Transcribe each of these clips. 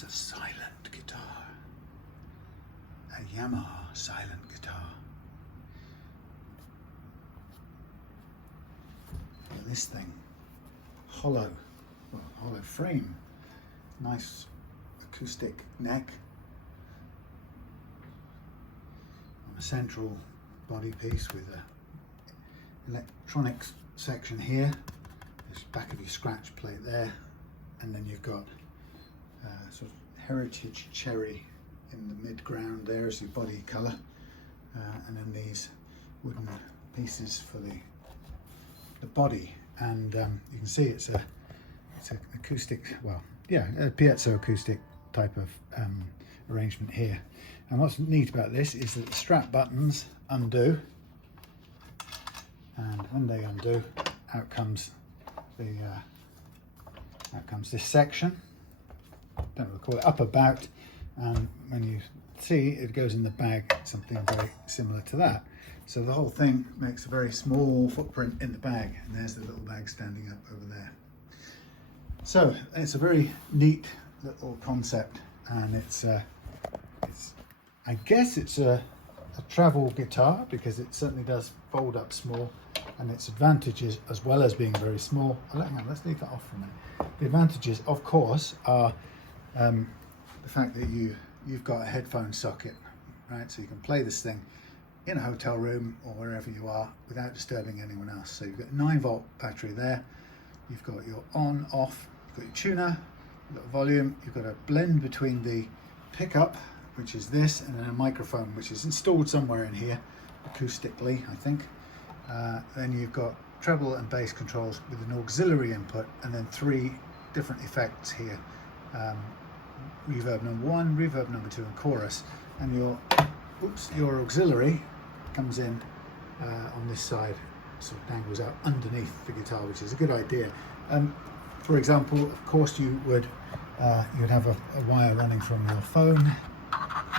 It's a silent guitar, a Yamaha silent guitar. And this thing, hollow frame, nice acoustic neck, a central body piece with a electronics section here. There's back of your scratch plate there, and then you've got sort of heritage cherry in the mid ground there as your body colour, and then these wooden pieces for the body. And you can see it's an acoustic, well, yeah, a piezo acoustic type of arrangement here. And what's neat about this is that the strap buttons undo, and when they undo, out comes this section. Don't know what to call it, upper bout, and when you see it goes in the bag, something very similar to that. So the whole thing makes a very small footprint in the bag, and there's the little bag standing up over there. So it's a very neat little concept, and it's I guess it's a travel guitar, because it certainly does fold up small, and its advantages, as well as being very small, let's leave that off for a minute. The advantages, of course, are the fact that you've got a headphone socket, right? So you can play this thing in a hotel room or wherever you are without disturbing anyone else. So you've got a 9-volt battery there, you've got your on, off, you've got your tuner, you've got volume, you've got a blend between the pickup, which is this, and then a microphone, which is installed somewhere in here, acoustically, I think. Then you've got treble and bass controls with an auxiliary input, and then 3 different effects here. Reverb number 1, reverb number 2, and chorus. And your auxiliary comes in on this side, sort of dangles out underneath the guitar, which is a good idea. For example, of course, you would have a wire running from your phone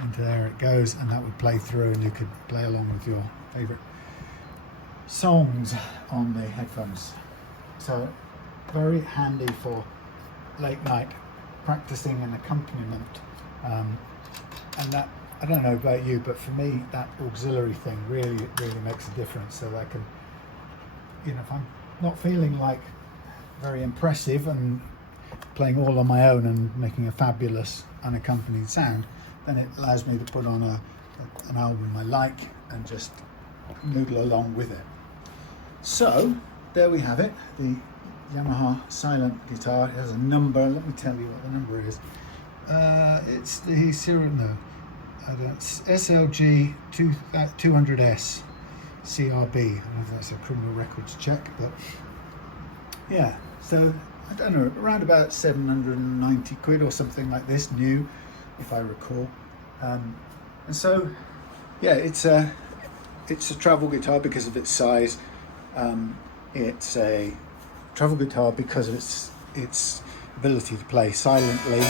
into there, it goes, and that would play through, and you could play along with your favorite songs on the headphones. So very handy for late night practicing an accompaniment, and that, I don't know about you, but for me that auxiliary thing really makes a difference. So that I can, if I'm not feeling like very impressive and playing all on my own and making a fabulous unaccompanied sound, then it allows me to put on an album I like and just noodle along with it. So there we have it, the Yamaha silent guitar. It has a number. Let me tell you what the number is. It's the SLG 200S CRB. I don't know if that's a criminal records check, but yeah. So I don't know, around about 790 quid or something like this, new, if I recall. And so yeah, it's a travel guitar because of its size. It's a travel guitar because of its ability to play silently.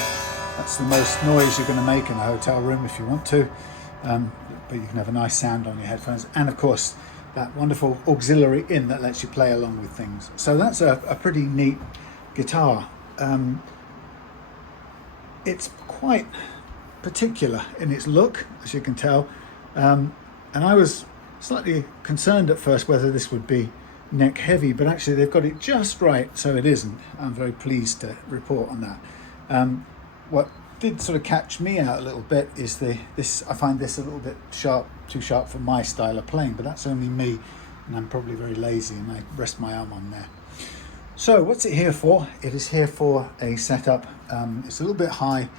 That's the most noise you're going to make in a hotel room if you want to, but you can have a nice sound on your headphones, and of course that wonderful auxiliary in that lets you play along with things. So that's a pretty neat guitar. It's quite particular in its look, as you can tell, and I was slightly concerned at first whether this would be neck heavy, but actually they've got it just right, so it isn't. I'm very pleased to report on that. What did sort of catch me out a little bit is this. I find this a little bit too sharp for my style of playing, but that's only me, and I'm probably very lazy, and I rest my arm on there. So what's it here for? It is here for a setup. It's a little bit high,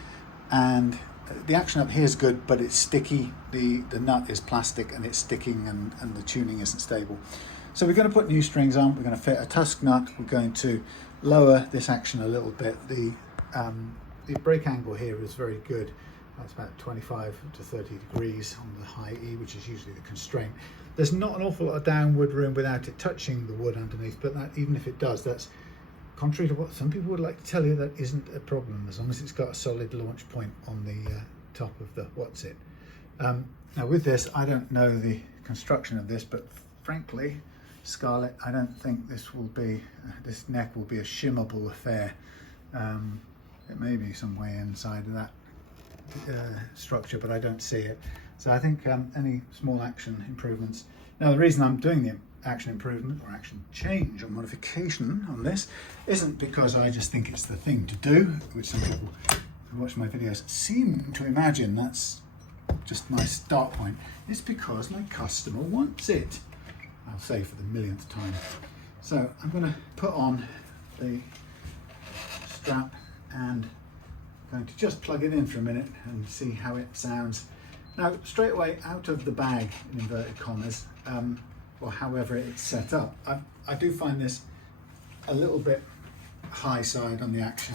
and the action up here is good, but it's sticky. The nut is plastic and it's sticking, and the tuning isn't stable. So we're going to put new strings on. We're going to fit a tusk nut. We're going to lower this action a little bit. The break angle here is very good. That's about 25 to 30 degrees on the high E, which is usually the constraint. There's not an awful lot of downward room without it touching the wood underneath, but that, even if it does, that's contrary to what some people would like to tell you, that isn't a problem as long as it's got a solid launch point on the top of the what's it. Now with this, I don't know the construction of this, but frankly, Scarlett, I don't think this neck will be a shimmable affair. It may be some way inside of that structure, but I don't see it. So I think any small action improvements. Now the reason I'm doing the action improvement or action change or modification on this isn't because I just think it's the thing to do, which some people who watch my videos seem to imagine that's just my start point. It's because my customer wants it. I'll say for the millionth time. So I'm going to put on the strap and I'm going to just plug it in for a minute and see how it sounds. Now straight away out of the bag, in inverted commas, or however it's set up, I do find this a little bit high side on the action.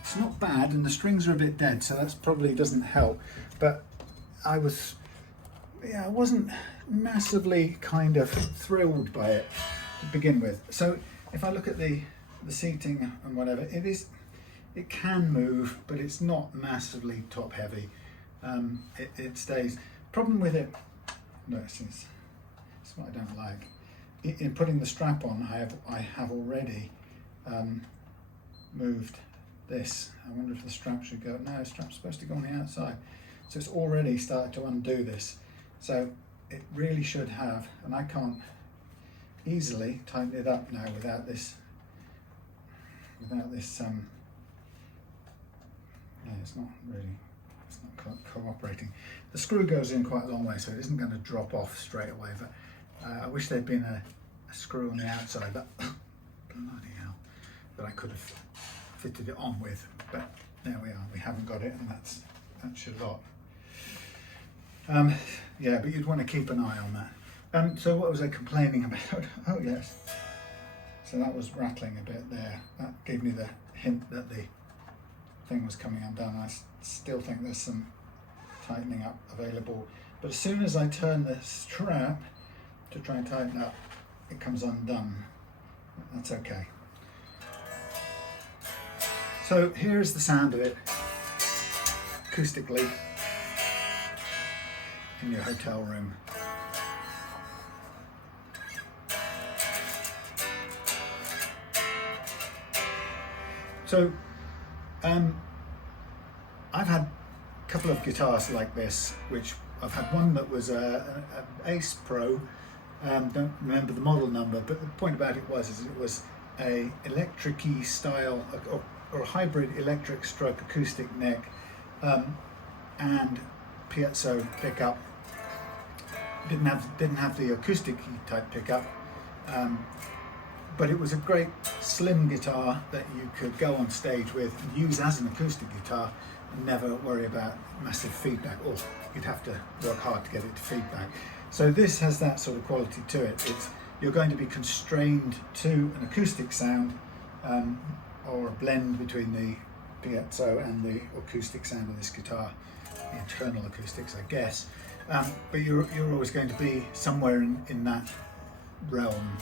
It's not bad and the strings are a bit dead, so that probably doesn't help, but I wasn't massively kind of thrilled by it to begin with. So if I look at the seating and whatever, it can move, but it's not massively top heavy. It stays. Problem with it, no, it's what I don't like. In putting the strap on, I have already moved this. I wonder if the strap should go. No, the strap's supposed to go on the outside. So it's already started to undo this. So it really should have, and I can't easily tighten it up now without this, yeah, it's not cooperating. The screw goes in quite a long way, so it isn't going to drop off straight away, but I wish there'd been a screw on the outside that, bloody hell, that I could have fitted it on with, but there we are, we haven't got it, and that's a lot. Yeah, but you'd want to keep an eye on that. So what was I complaining about? Oh yes, so that was rattling a bit there. That gave me the hint that the thing was coming undone. I still think there's some tightening up available, but as soon as I turn the strap to try and tighten up, it comes undone. That's okay. So here's the sound of it acoustically in your hotel room. So I've had a couple of guitars like this, which I've had one that was an Ace Pro, don't remember the model number, but the point about it was a electric-y style or a hybrid electric stroke acoustic neck and piezo pickup. Didn't have the acoustic type pickup, but it was a great slim guitar that you could go on stage with and use as an acoustic guitar and never worry about massive feedback, or you'd have to work hard to get it to feedback. So this has that sort of quality to it. You're going to be constrained to an acoustic sound or a blend between the piezo and the acoustic sound of this guitar, the internal acoustics, I guess. But you're always going to be somewhere in that realm.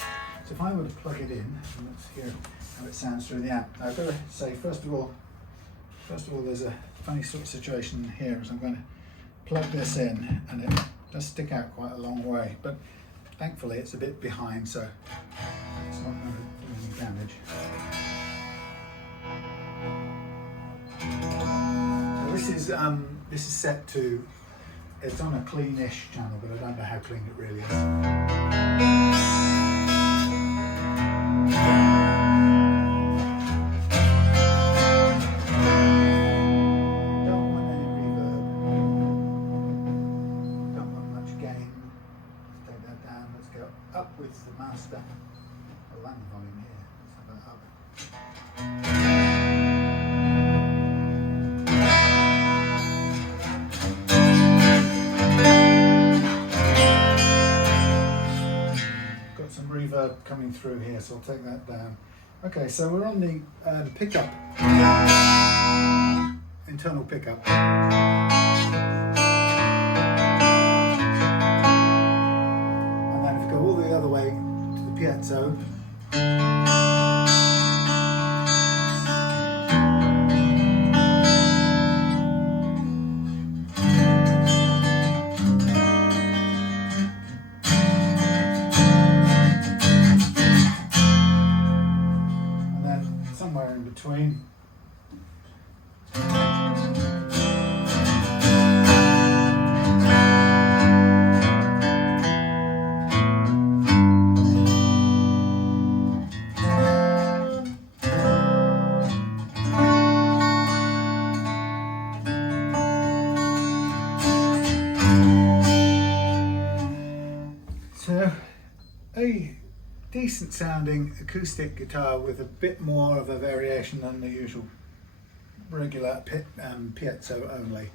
So if I were to plug it in, and let's hear how it sounds through the amp. Now I've got to say, first of all, there's a funny sort of situation here, as I'm going to plug this in, and it does stick out quite a long way, but thankfully it's a bit behind, so it's not going to do any damage. So this is set to, it's on a cleanish channel, but I don't know how clean it really is. Up with the master. I'll land the volume here. Let's have that up. Got some reverb coming through here, so I'll take that down. Okay, so we're on the pickup, internal pickup. All the other way to the piezo. And then somewhere in between So, a decent sounding acoustic guitar with a bit more of a variation than the usual regular piezo only.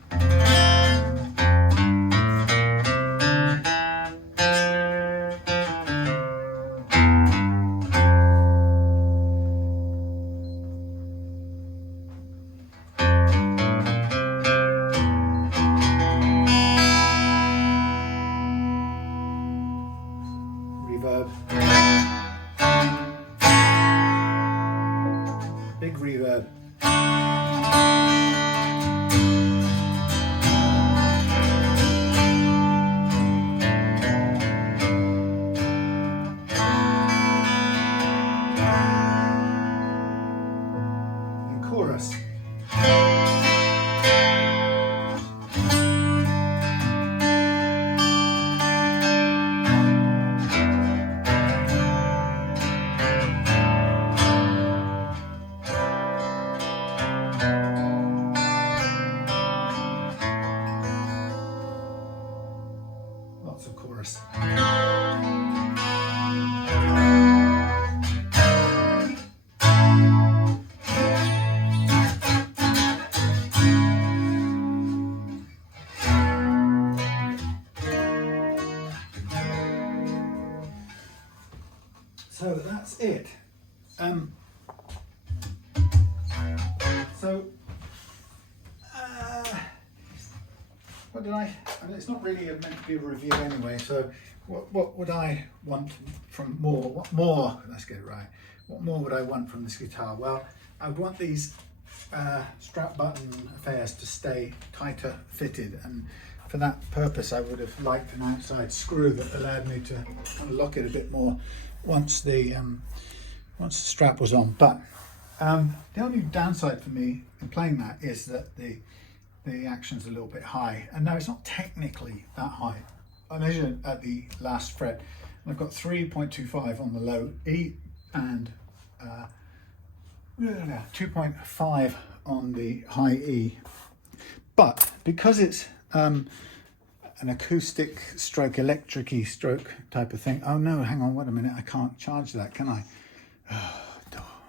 Reverb. Big reverb. And chorus. Lots of chorus. So that's it. What did I mean, it's not really meant to be a review anyway, so what would I want from more? What more, let's get it right, what more would I want from this guitar? Well, I would want these strap button affairs to stay tighter fitted, and for that purpose I would have liked an outside screw that allowed me to lock it a bit more once the strap was on. But the only downside for me in playing that is that the action's a little bit high, and now it's not technically that high. I measured at the last fret, and I've got 3.25 on the low E and 2.5 on the high E. But because it's an acoustic stroke electric-y stroke type of thing, oh no, hang on, wait a minute, I can't charge that, can I? Oh,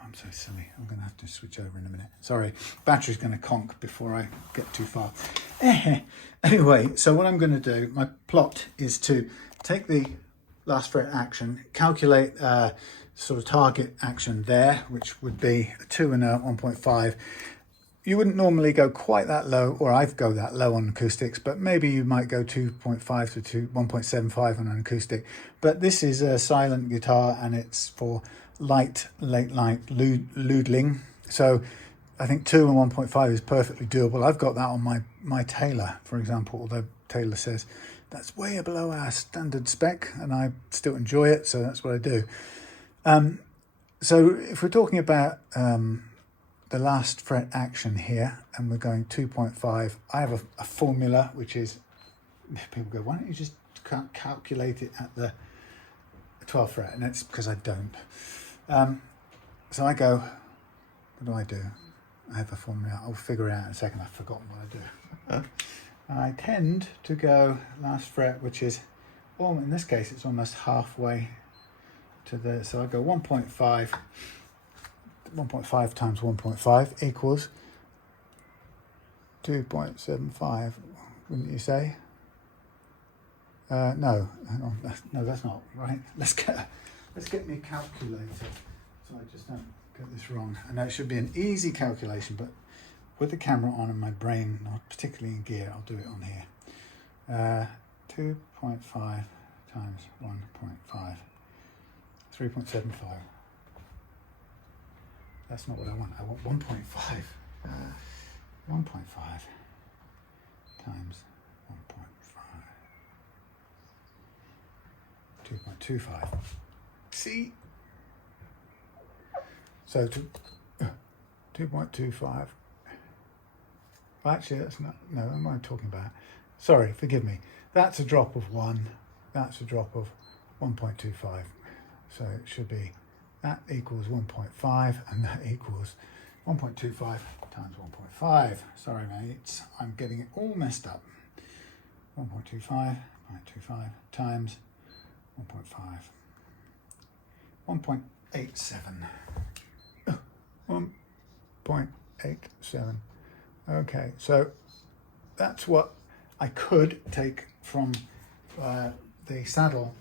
I'm so silly. I'm going to have to switch over in a minute. Sorry, battery's going to conk before I get too far. Anyway, so what I'm going to do, my plot is to take the last fret action, calculate sort of target action there, which would be a 2 and a 1.5. You wouldn't normally go quite that low, or I've go that low on acoustics, but maybe you might go 2.5 to 1.75 on an acoustic. But this is a silent guitar, and it's for late night loodling. So I think 2 and 1.5 is perfectly doable. I've got that on my Taylor, for example, although Taylor says that's way below our standard spec, and I still enjoy it, so that's what I do. So if we're talking about the last fret action here, and we're going 2.5, I have a formula which is, people go, why don't you just calculate it at the 12th fret? And it's because I don't. So I go, what do? I have a formula, I'll figure it out in a second, I've forgotten what I do. I tend to go last fret, which is, well, in this case it's almost halfway to the, so I go 1.5 times 1.5 equals 2.75, wouldn't you say? No, that's not right. Let's get me a calculator, so I just don't get this wrong. I know it should be an easy calculation, but with the camera on and my brain not particularly in gear, I'll do it on here. 2.5 times 1.5, 3.75. That's not what I want. I want 1.5. 1.5 times 1.5. 2.25. See? So 2.25. Well, actually, that's not, no, what am I talking about? Sorry, forgive me. That's a drop of 1, that's a drop of 1.25. So it should be, that equals 1.5, and that equals 1.25 times 1.5. Sorry, mates, I'm getting it all messed up. 1.25, 0.25 times 1.5. 1.87. 1.87. Okay, so that's what I could take from the saddle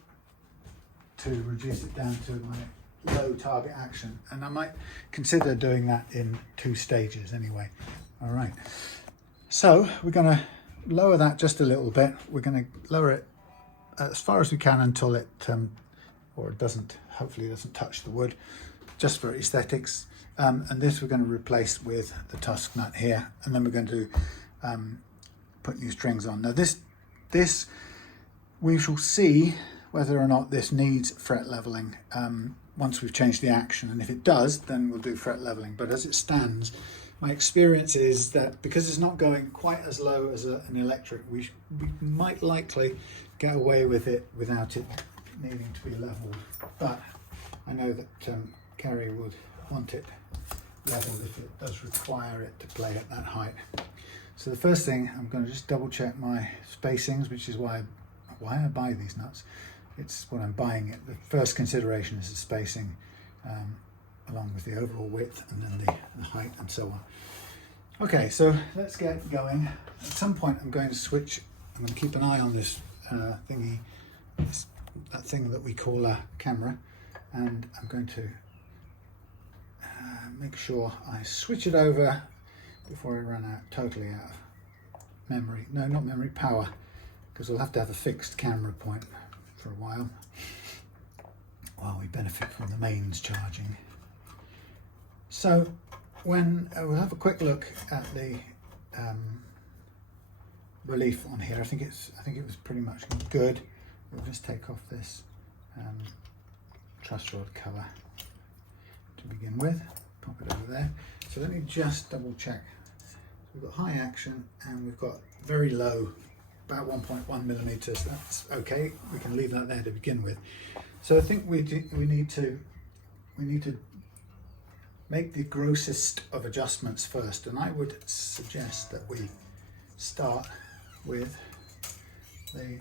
to reduce it down to my low target action, and I might consider doing that in 2 stages anyway. All right, so we're going to lower that just a little bit. We're going to lower it as far as we can until it or it doesn't, hopefully it doesn't touch the wood, just for aesthetics. And this we're going to replace with the tusk nut here, and then we're going to put new strings on. Now this we shall see whether or not this needs fret leveling once we've changed the action, and if it does, then we'll do fret leveling. But as it stands, my experience is that because it's not going quite as low as an electric, we might likely get away with it without it needing to be leveled. But I know that Kerry would want it leveled if it does require it to play at that height. So the first thing, I'm going to just double check my spacings, which is why I buy these nuts. It's when I'm buying it. The first consideration is the spacing, along with the overall width, and then the height and so on. Okay, so let's get going. At some point I'm going to switch, I'm going to keep an eye on this thingy, that thing that we call a camera, and I'm going to make sure I switch it over before I run totally out of memory. No, not memory, power, because we'll have to have a fixed camera point for a while we benefit from the mains charging. So when we'll have a quick look at the relief on here. I think it was pretty much good. We'll just take off this truss rod cover to begin with, pop it over there. So let me just double check. So we've got high action and we've got very low, about 1.1 millimeters. That's okay. We can leave that there to begin with. So I think we need to make the grossest of adjustments first, and I would suggest that we start with the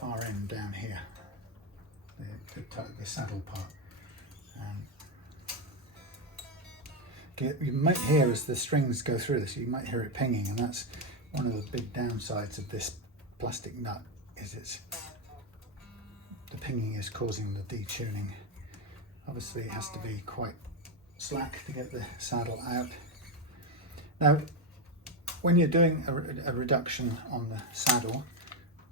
far end down here, the saddle part. You might hear as the strings go through this, you might hear it pinging, and that's one of the big downsides of this plastic nut, is the pinging is causing the detuning. Obviously it has to be quite slack to get the saddle out. Now when you're doing a reduction on the saddle,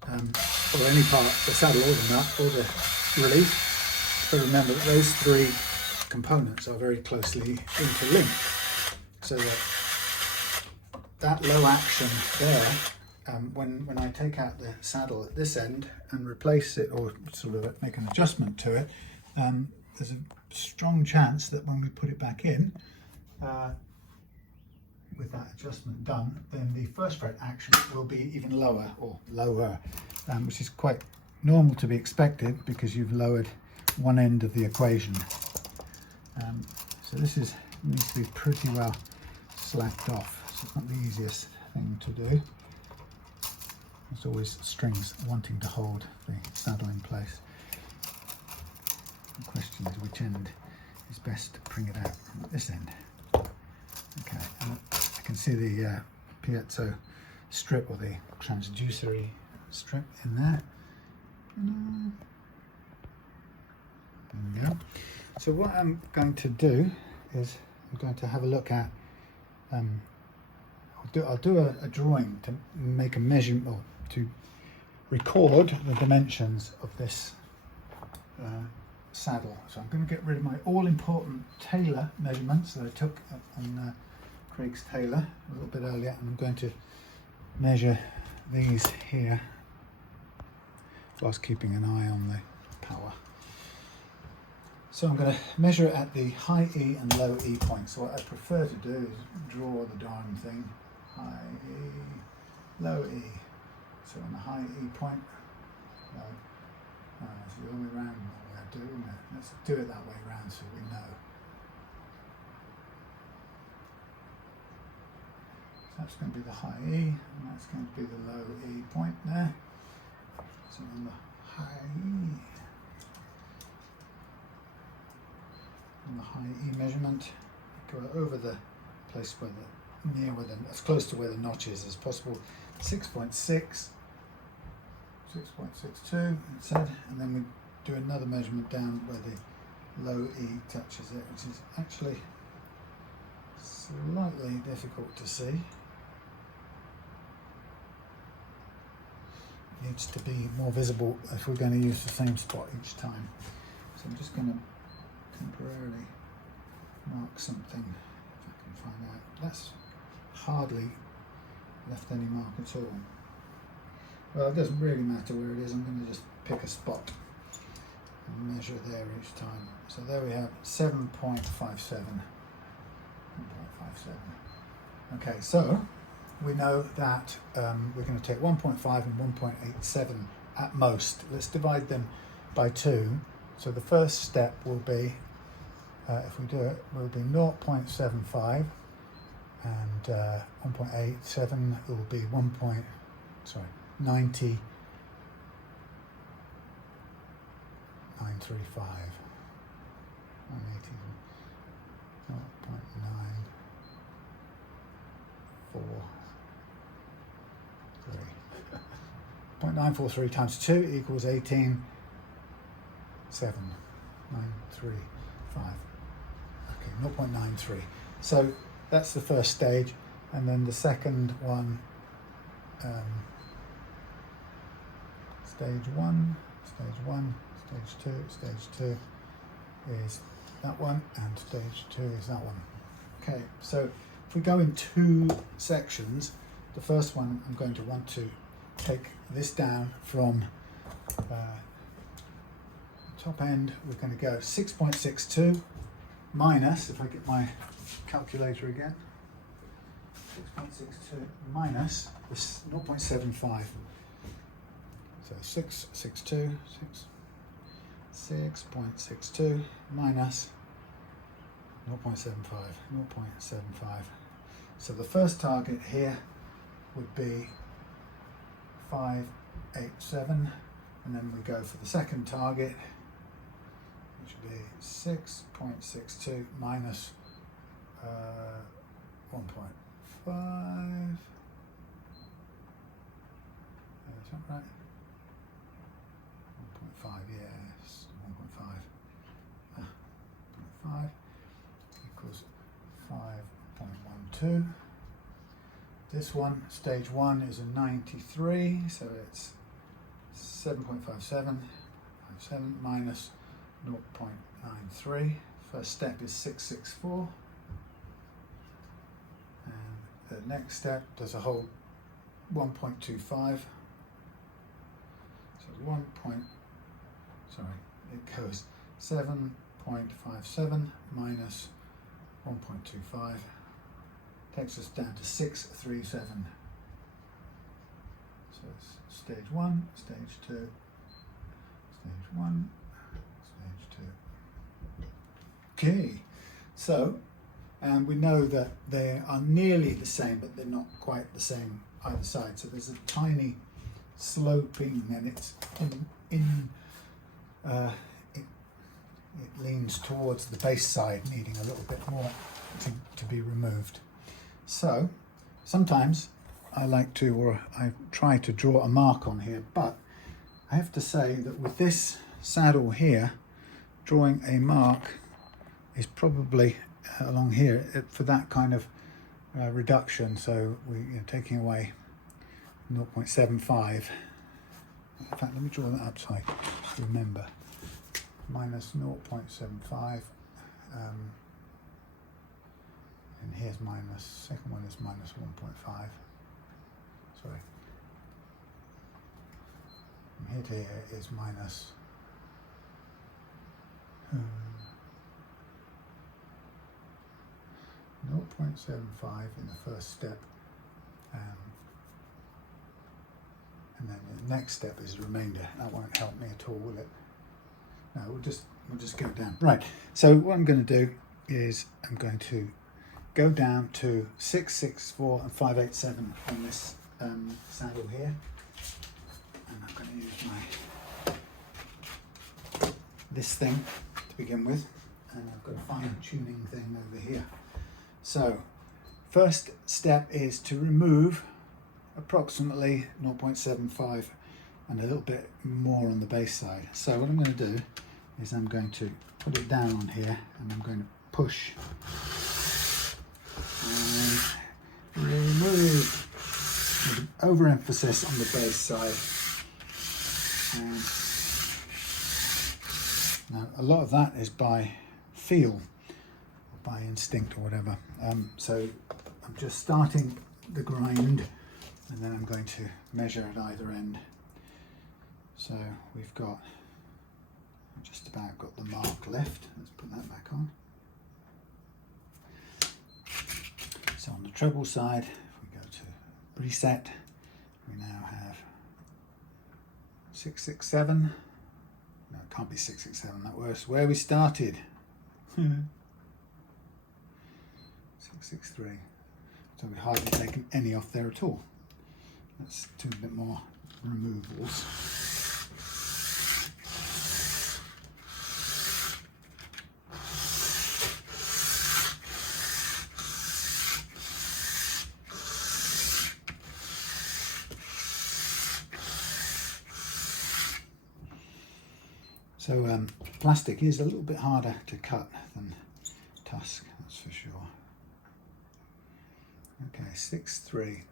or any part, the saddle or the nut or the relief, but remember that those 3 components are very closely interlinked, so that low action there, when I take out the saddle at this end and replace it, or sort of make an adjustment to it, there's a strong chance that when we put it back in, with that adjustment done, then the first fret action will be even lower, which is quite normal to be expected because you've lowered one end of the equation. So this needs to be pretty well slacked off, so it's not the easiest thing to do. There's always strings wanting to hold the saddle in place. The question is which end is best to bring it out from this end. Okay, and I can see the piezo strip, or the transducery strip in there. There we go. So what I'm going to do is I'm going to have a look at, I'll do a drawing to make a measurement, or to record the dimensions of this saddle. So I'm going to get rid of my all-important tailor measurements that I took on Craig's tailor a little bit earlier, and I'm going to measure these here whilst keeping an eye on the power. So I'm going to measure it at the high E and low E points. So what I prefer to do is draw the darn thing high E, low E. So on the high E point, low. So the other way around, what we have to do, isn't it? Let's do it that way around so we know. So that's going to be the high E, and that's going to be the low E point there. So on the high E, on the high E measurement, go over the place where the, near where the, as close to where the notch is as possible, 6.6, 6.62 it said, and then we do another measurement down where the low E touches it, which is actually slightly difficult to see. It needs to be more visible if we're going to use the same spot each time. So I'm just going to temporarily mark something if I can find out. That's hardly left any mark at all. Well, it doesn't really matter where it is. I'm going to just pick a spot and measure there each time. So there we have 7.57. 1.57. Okay, so we know that we're going to take 1.5 and 1.87 at most. Let's divide them by 2. So the first step will be, if we do it, will be 0.75, and 1.87 will be 90.935. 0.943 times 2 equals 18,793.5. Okay, 0.93. So that's the first stage, and then the second one, stage 1, stage 2 is that one, and stage 2 is that one. Okay, so if we go in 2 sections, the first one I'm going to want to take this down from top end. We're going to go 6.62 minus, if I get my calculator again, 6.62 minus this 0.75. So 6.62 minus 0.75. So the first target here would be 587, and then we go for the second target, which would be 6.62 minus 1.5. Is that right? 1.5, yes, 1.5. 0.5 equals 5.12. This one, stage 1, is a 93, so it's 7.57 minus 0.93. First step is 664. And the next step does a whole 1.25. So it goes 7.57 minus 1.25. Takes us down to 637. So it's stage 1, stage 2, stage 1, stage 2. Okay, so we know that they are nearly the same, but they're not quite the same either side. So there's a tiny sloping, and it's it leans towards the base side, needing a little bit more to be removed. So sometimes I like to, or I try to draw a mark on here, but I have to say that with this saddle here, drawing a mark is probably along here for that kind of reduction. So we're taking away 0.75. In fact, let me draw that up so I remember. Minus 0.75. And here's minus, second one is minus 1.5. Sorry. From here to here is minus 0.75 in the first step, And then the next step is remainder. That won't help me at all, will it? No, we'll just go down. Right, so what I'm going to do is I'm going to go down to 664 and 587 on this saddle here, and I'm going to use this thing to begin with, and I've got a fine tuning thing over here. So first step is to remove approximately 0.75 and a little bit more on the bass side. So what I'm going to do is I'm going to put it down on here, and I'm going to push and remove with overemphasis on the bass side. And now a lot of that is by feel or by instinct or whatever. So I'm just starting the grind, and then I'm going to measure at either end. So we've got just about got the mark left. Let's put that back on. So on the treble side, if we go to preset, we now have 667. No, it can't be 667, that was where we started. 663. So we hardly taken any off there at all. Let's do a bit more removals. So plastic is a little bit harder to cut than tusk, that's for sure. Okay, 6.3.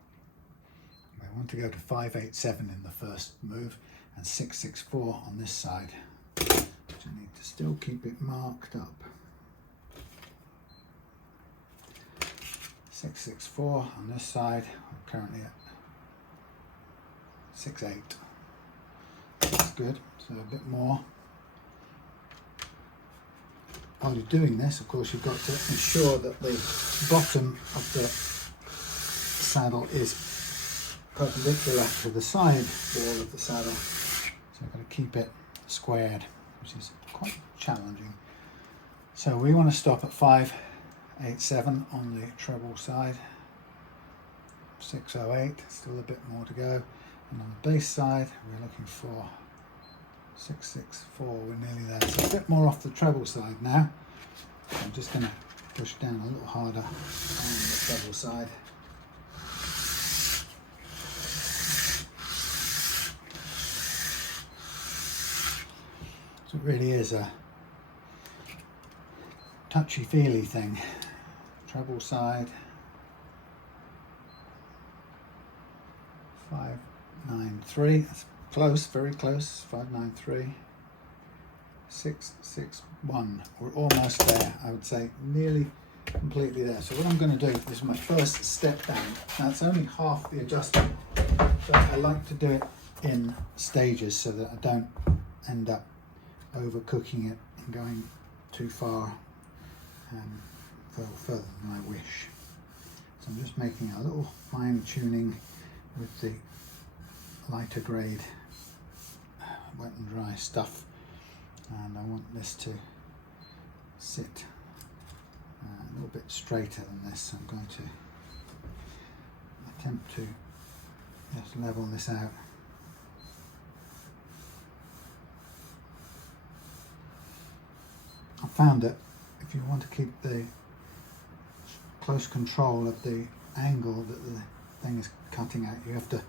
I want to go to 5.87 in the first move and 6.64 on this side, which I need to still keep it marked up. 6.64 on this side. I'm currently at 6.8. That's good. So a bit more. While you're doing this, of course, you've got to ensure that the bottom of the saddle is perpendicular to the side wall of the saddle. So I've got to keep it squared, which is quite challenging. So we want to stop at 5.87 on the treble side. 6.08, still a bit more to go. And on the bass side, we're looking for 6.64, we're nearly there. So a bit more off the treble side now. I'm just going to push down a little harder on the treble side. So it really is a touchy-feely thing. Treble side, 5.93, that's close, very close, 5.93, 6.61, we're almost there, I would say, nearly completely there. So what I'm going to do is my first step down. Now it's only half the adjustment, but I like to do it in stages so that I don't end up overcooking it and going too far further than I wish. So I'm just making a little fine tuning with the lighter grade wet and dry stuff, and I want this to sit a little bit straighter than this. So I'm going to attempt to just level this out. I found that if you want to keep the close control of the angle that the thing is cutting at, you have to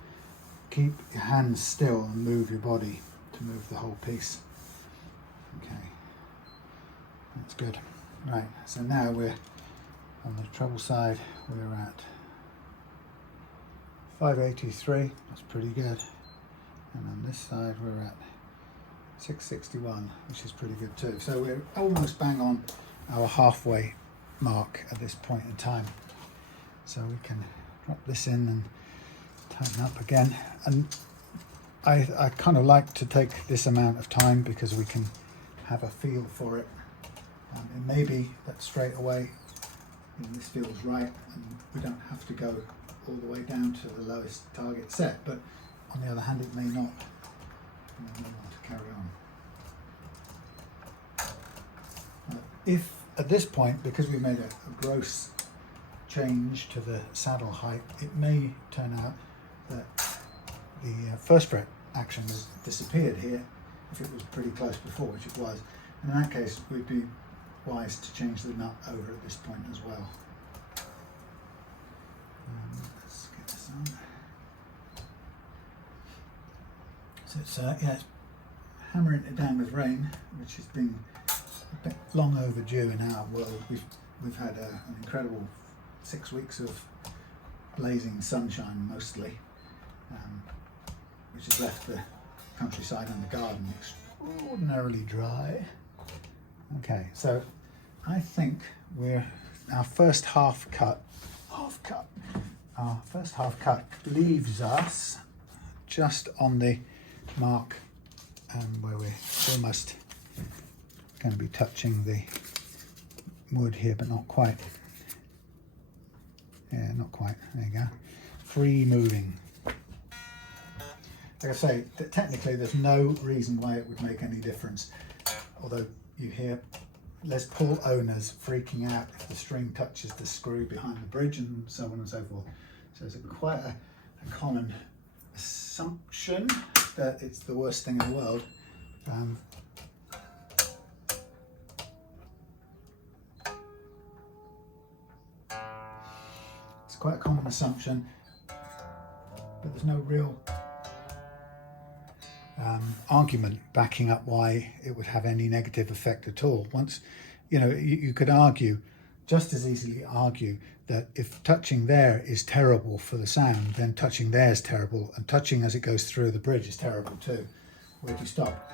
keep your hands still and move your body to move the whole piece. Okay, that's good. Right, so now we're on the treble side, we're at 5.83, that's pretty good. And on this side we're at 6.61, which is pretty good too. So we're almost bang on our halfway mark at this point in time. So we can drop this in and tighten up again. And I kind of like to take this amount of time because we can have a feel for it. It may be that straight away this feels right and we don't have to go all the way down to the lowest target set, but on the other hand it may not. And then we'll want to carry on. If at this point, because we made a gross change to the saddle height, it may turn out that the first fret action has disappeared here if it was pretty close before, which it was. And in that case, we'd be wise to change the nut over at this point as well. Let's get this on. So it's hammering it down with rain, which has been a bit long overdue in our world. We've had an incredible 6 weeks of blazing sunshine mostly, which has left the countryside and the garden extraordinarily dry. Okay, so I think our first half cut leaves us just on the mark where we're almost going to be touching the wood here, but not quite. Yeah, not quite. There you go. Free moving. Like I say, technically there's no reason why it would make any difference, although you hear Les Paul owners freaking out if the string touches the screw behind the bridge and so on and so forth. So it's quite a common assumption that it's the worst thing in the world. It's quite a common assumption, but there's no real argument backing up why it would have any negative effect at all. Once, you could argue, just as easily argue, that if touching there is terrible for the sound, then touching there is terrible, and touching as it goes through the bridge is terrible too. Where do you stop?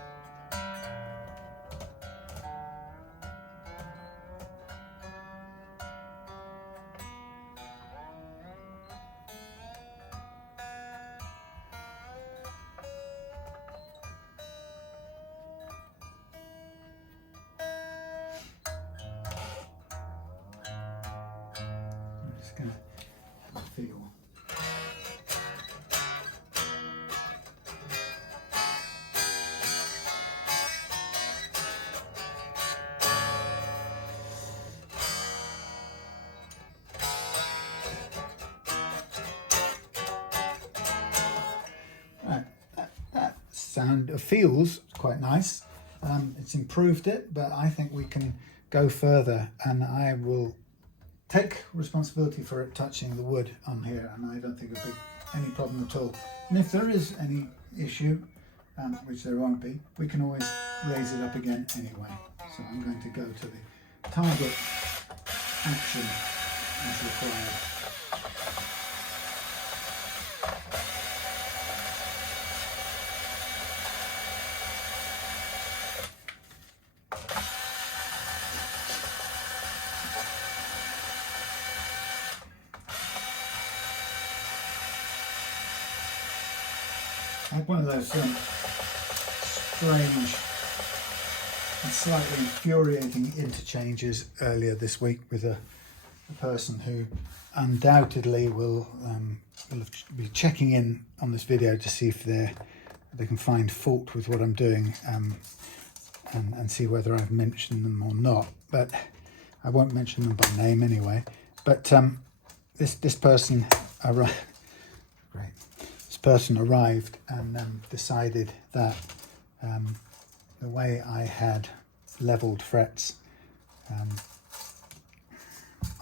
Going to have a feel. Right, that sound feels quite nice. It's improved it, but I think we can go further, and I will take responsibility for it touching the wood on here, and I don't think it'll be any problem at all. And if there is any issue, which there won't be, we can always raise it up again anyway. So I'm going to go to the target action as required. I had one of those strange and slightly infuriating interchanges earlier this week with a person who undoubtedly will be checking in on this video to see if they can find fault with what I'm doing, and see whether I've mentioned them or not. But I won't mention them by name anyway. But this person arrived. Great. Person arrived and decided that the way I had leveled frets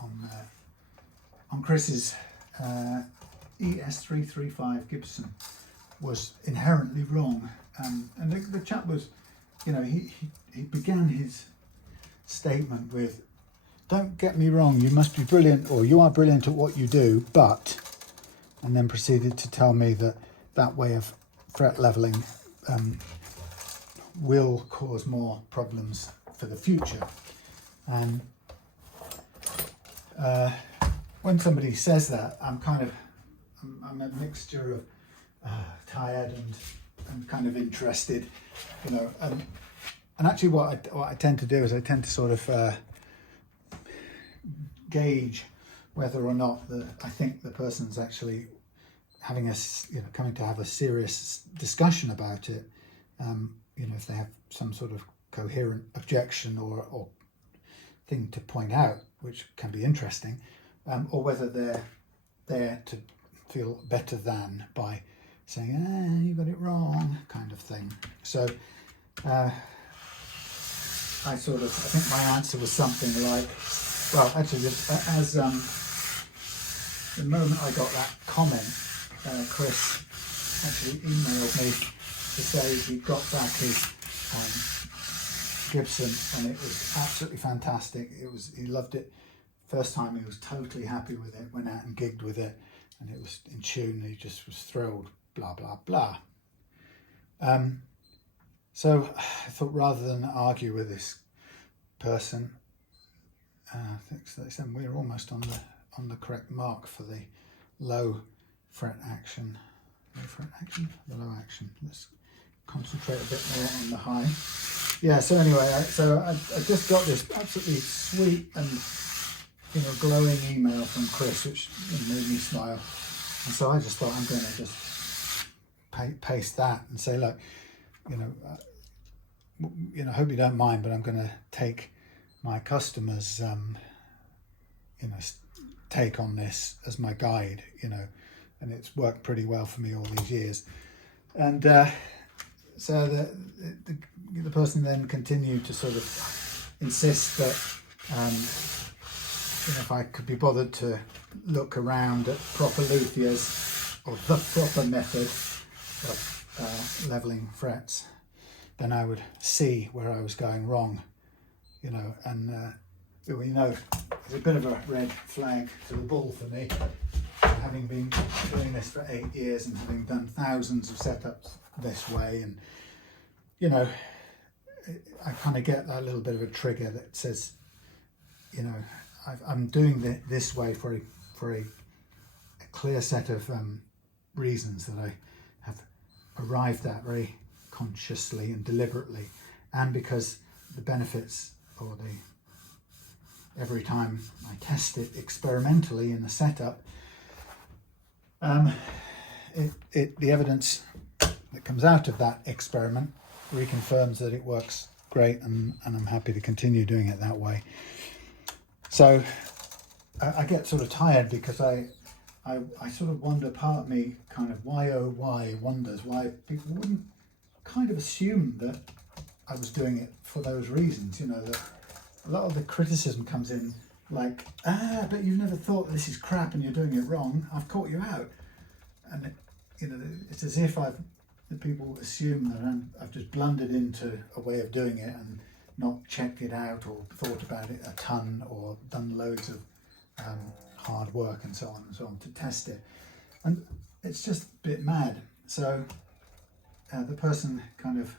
on Chris's ES335 Gibson was inherently wrong, and the chap was, he began his statement with, "Don't get me wrong, you must be brilliant, or you are brilliant at what you do, but," and then proceeded to tell me that way of fret leveling will cause more problems for the future. And when somebody says that, I'm a mixture of tired and kind of interested, and actually what I tend to do is I tend to sort of gauge whether or not I think the person's actually having coming to have a serious discussion about it. If they have some sort of coherent objection or thing to point out, which can be interesting, or whether they're there to feel better than by saying, you got it wrong, kind of thing. So I think my answer was something like, well, actually, as the moment I got that comment, Chris actually emailed me to say he got back his Gibson, and it was absolutely fantastic. He loved it. First time he was totally happy with it, went out and gigged with it, and it was in tune, and he just was thrilled, blah, blah, blah. So I thought, rather than argue with this person, I think they said we're almost on the correct mark for the low fret action. The low action. Let's concentrate a bit more on the high. Yeah, so anyway, I just got this absolutely sweet and glowing email from Chris, which made me smile. And so I just thought, I'm going to just paste that and say, look, I hope you don't mind, but I'm going to take my customers' take on this as my guide, and it's worked pretty well for me all these years. And so the person then continued to sort of insist that if I could be bothered to look around at proper luthiers or the proper method of leveling frets, then I would see where I was going wrong, and it's a bit of a red flag to the bull for me, having been doing this for 8 years and having done thousands of setups this way, and I kind of get that little bit of a trigger that says, I'm doing this way for a clear set of reasons that I have arrived at very consciously and deliberately, and because the benefits, or every time I test it experimentally in the setup, the evidence that comes out of that experiment reconfirms that it works great, and I'm happy to continue doing it that way. So I get sort of tired because I sort of wonder, part of me kind of wonders why people wouldn't kind of assume that I was doing it for those reasons. That a lot of the criticism comes in like, but you've never thought this is crap and you're doing it wrong. I've caught you out. And it's as if the people assume that I've just blundered into a way of doing it and not checked it out or thought about it a ton or done loads of hard work and so on to test it. And it's just a bit mad. So the person kind of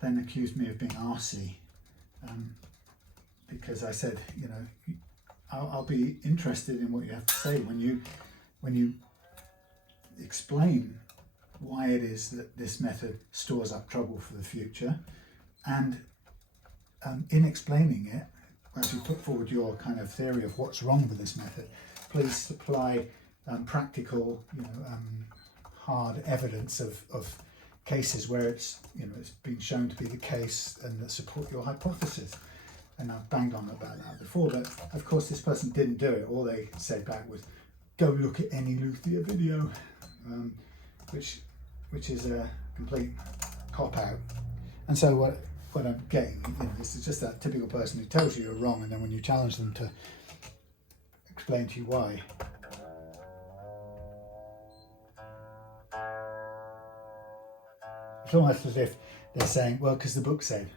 then accused me of being arsey, because I said, I'll be interested in what you have to say when you explain why it is that this method stores up trouble for the future, and in explaining it, as you put forward your kind of theory of what's wrong with this method, please supply practical, hard evidence of cases where it's been shown to be the case and that support your hypothesis. And I've banged on about that before, but of course this person didn't do it. All they said back was, go look at any luthier video, which is a complete cop-out. And so what I'm getting, this is just that typical person who tells you you're wrong, and then when you challenge them to explain to you why, it's almost as if they're saying, well, because the book said.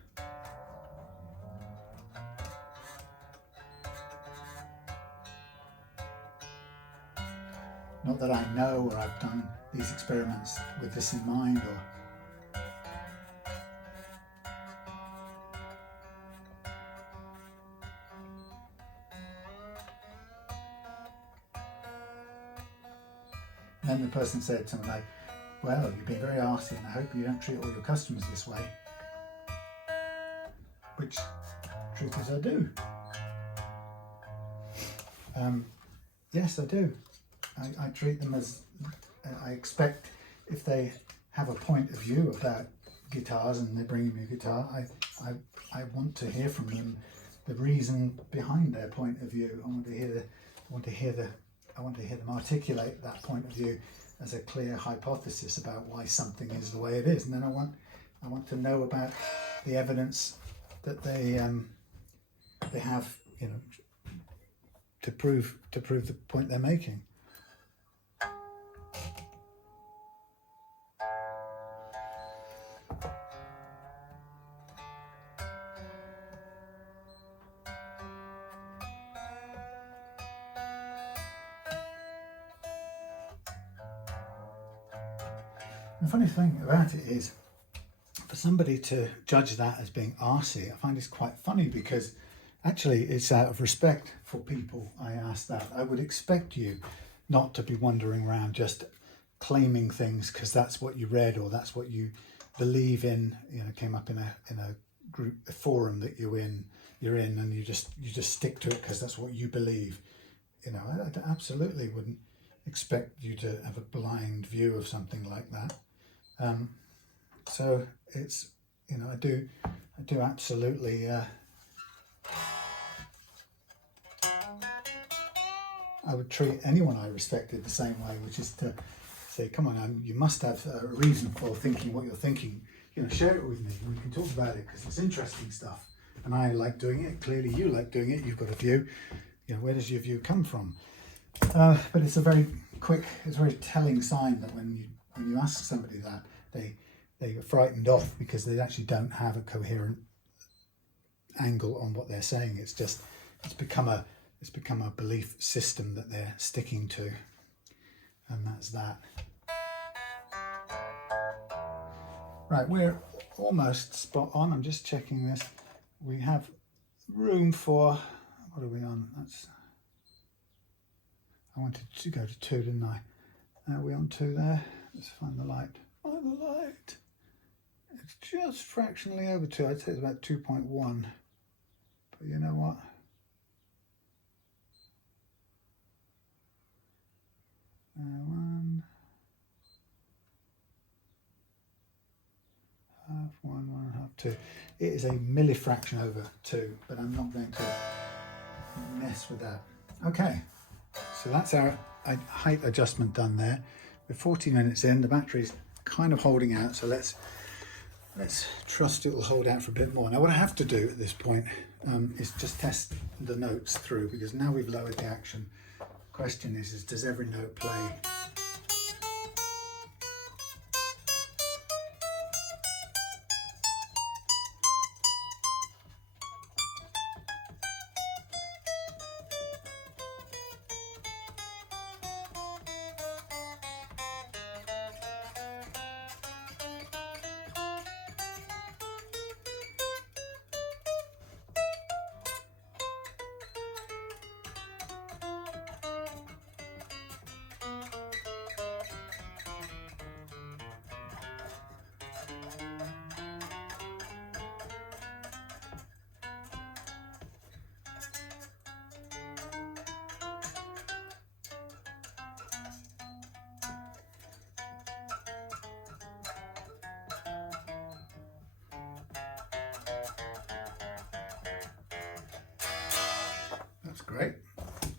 Not that I know, or I've done these experiments with this in mind, or then the person said something like, well, you've been very arsey and I hope you don't treat all your customers this way. Which, truth is, I do. Yes, I do. I treat them as, I expect if they have a point of view about guitars and they bring me a guitar, I want to hear from them the reason behind their point of view. I want to hear them articulate that point of view as a clear hypothesis about why something is the way it is, and then I want to know about the evidence that they have, you know, to prove the point they're making. The funny thing about it is, for somebody to judge that as being arsey, I find it's quite funny, because actually it's out of respect for people I ask that. I would expect you not to be wandering around just claiming things because that's what you read or that's what you believe in, you know, came up in a group, a forum that you're in, and you just stick to it because that's what you believe. You know, I absolutely wouldn't expect you to have a blind view of something like that. So it's, you know, I do absolutely I would treat anyone I respected the same way, which is to say, come on, you must have a reason for thinking what you're thinking. You know, share it with me. We can talk about it because it's interesting stuff, and I like doing it. Clearly, you like doing it. You've got a view. You know, where does your view come from? But it's a very telling sign that when you ask somebody that, they are frightened off because they actually don't have a coherent angle on what they're saying. It's become a belief system that they're sticking to, and that's that. Right, we're almost spot on. I'm just checking this. We have room for, what are we on? I wanted to go to 2, didn't I? Are we on 2 there? Let's find the light. Find the light. It's just fractionally over 2. I'd say it's about 2.1. But you know what? One and a half, 2. It is a millifraction over 2, but I'm not going to mess with that. Okay, so that's our height adjustment done there. We're 40 minutes in. The battery's kind of holding out, so let's trust it will hold out for a bit more. Now, what I have to do at this point is just test the notes through, because now we've lowered the action. Question is does every note play?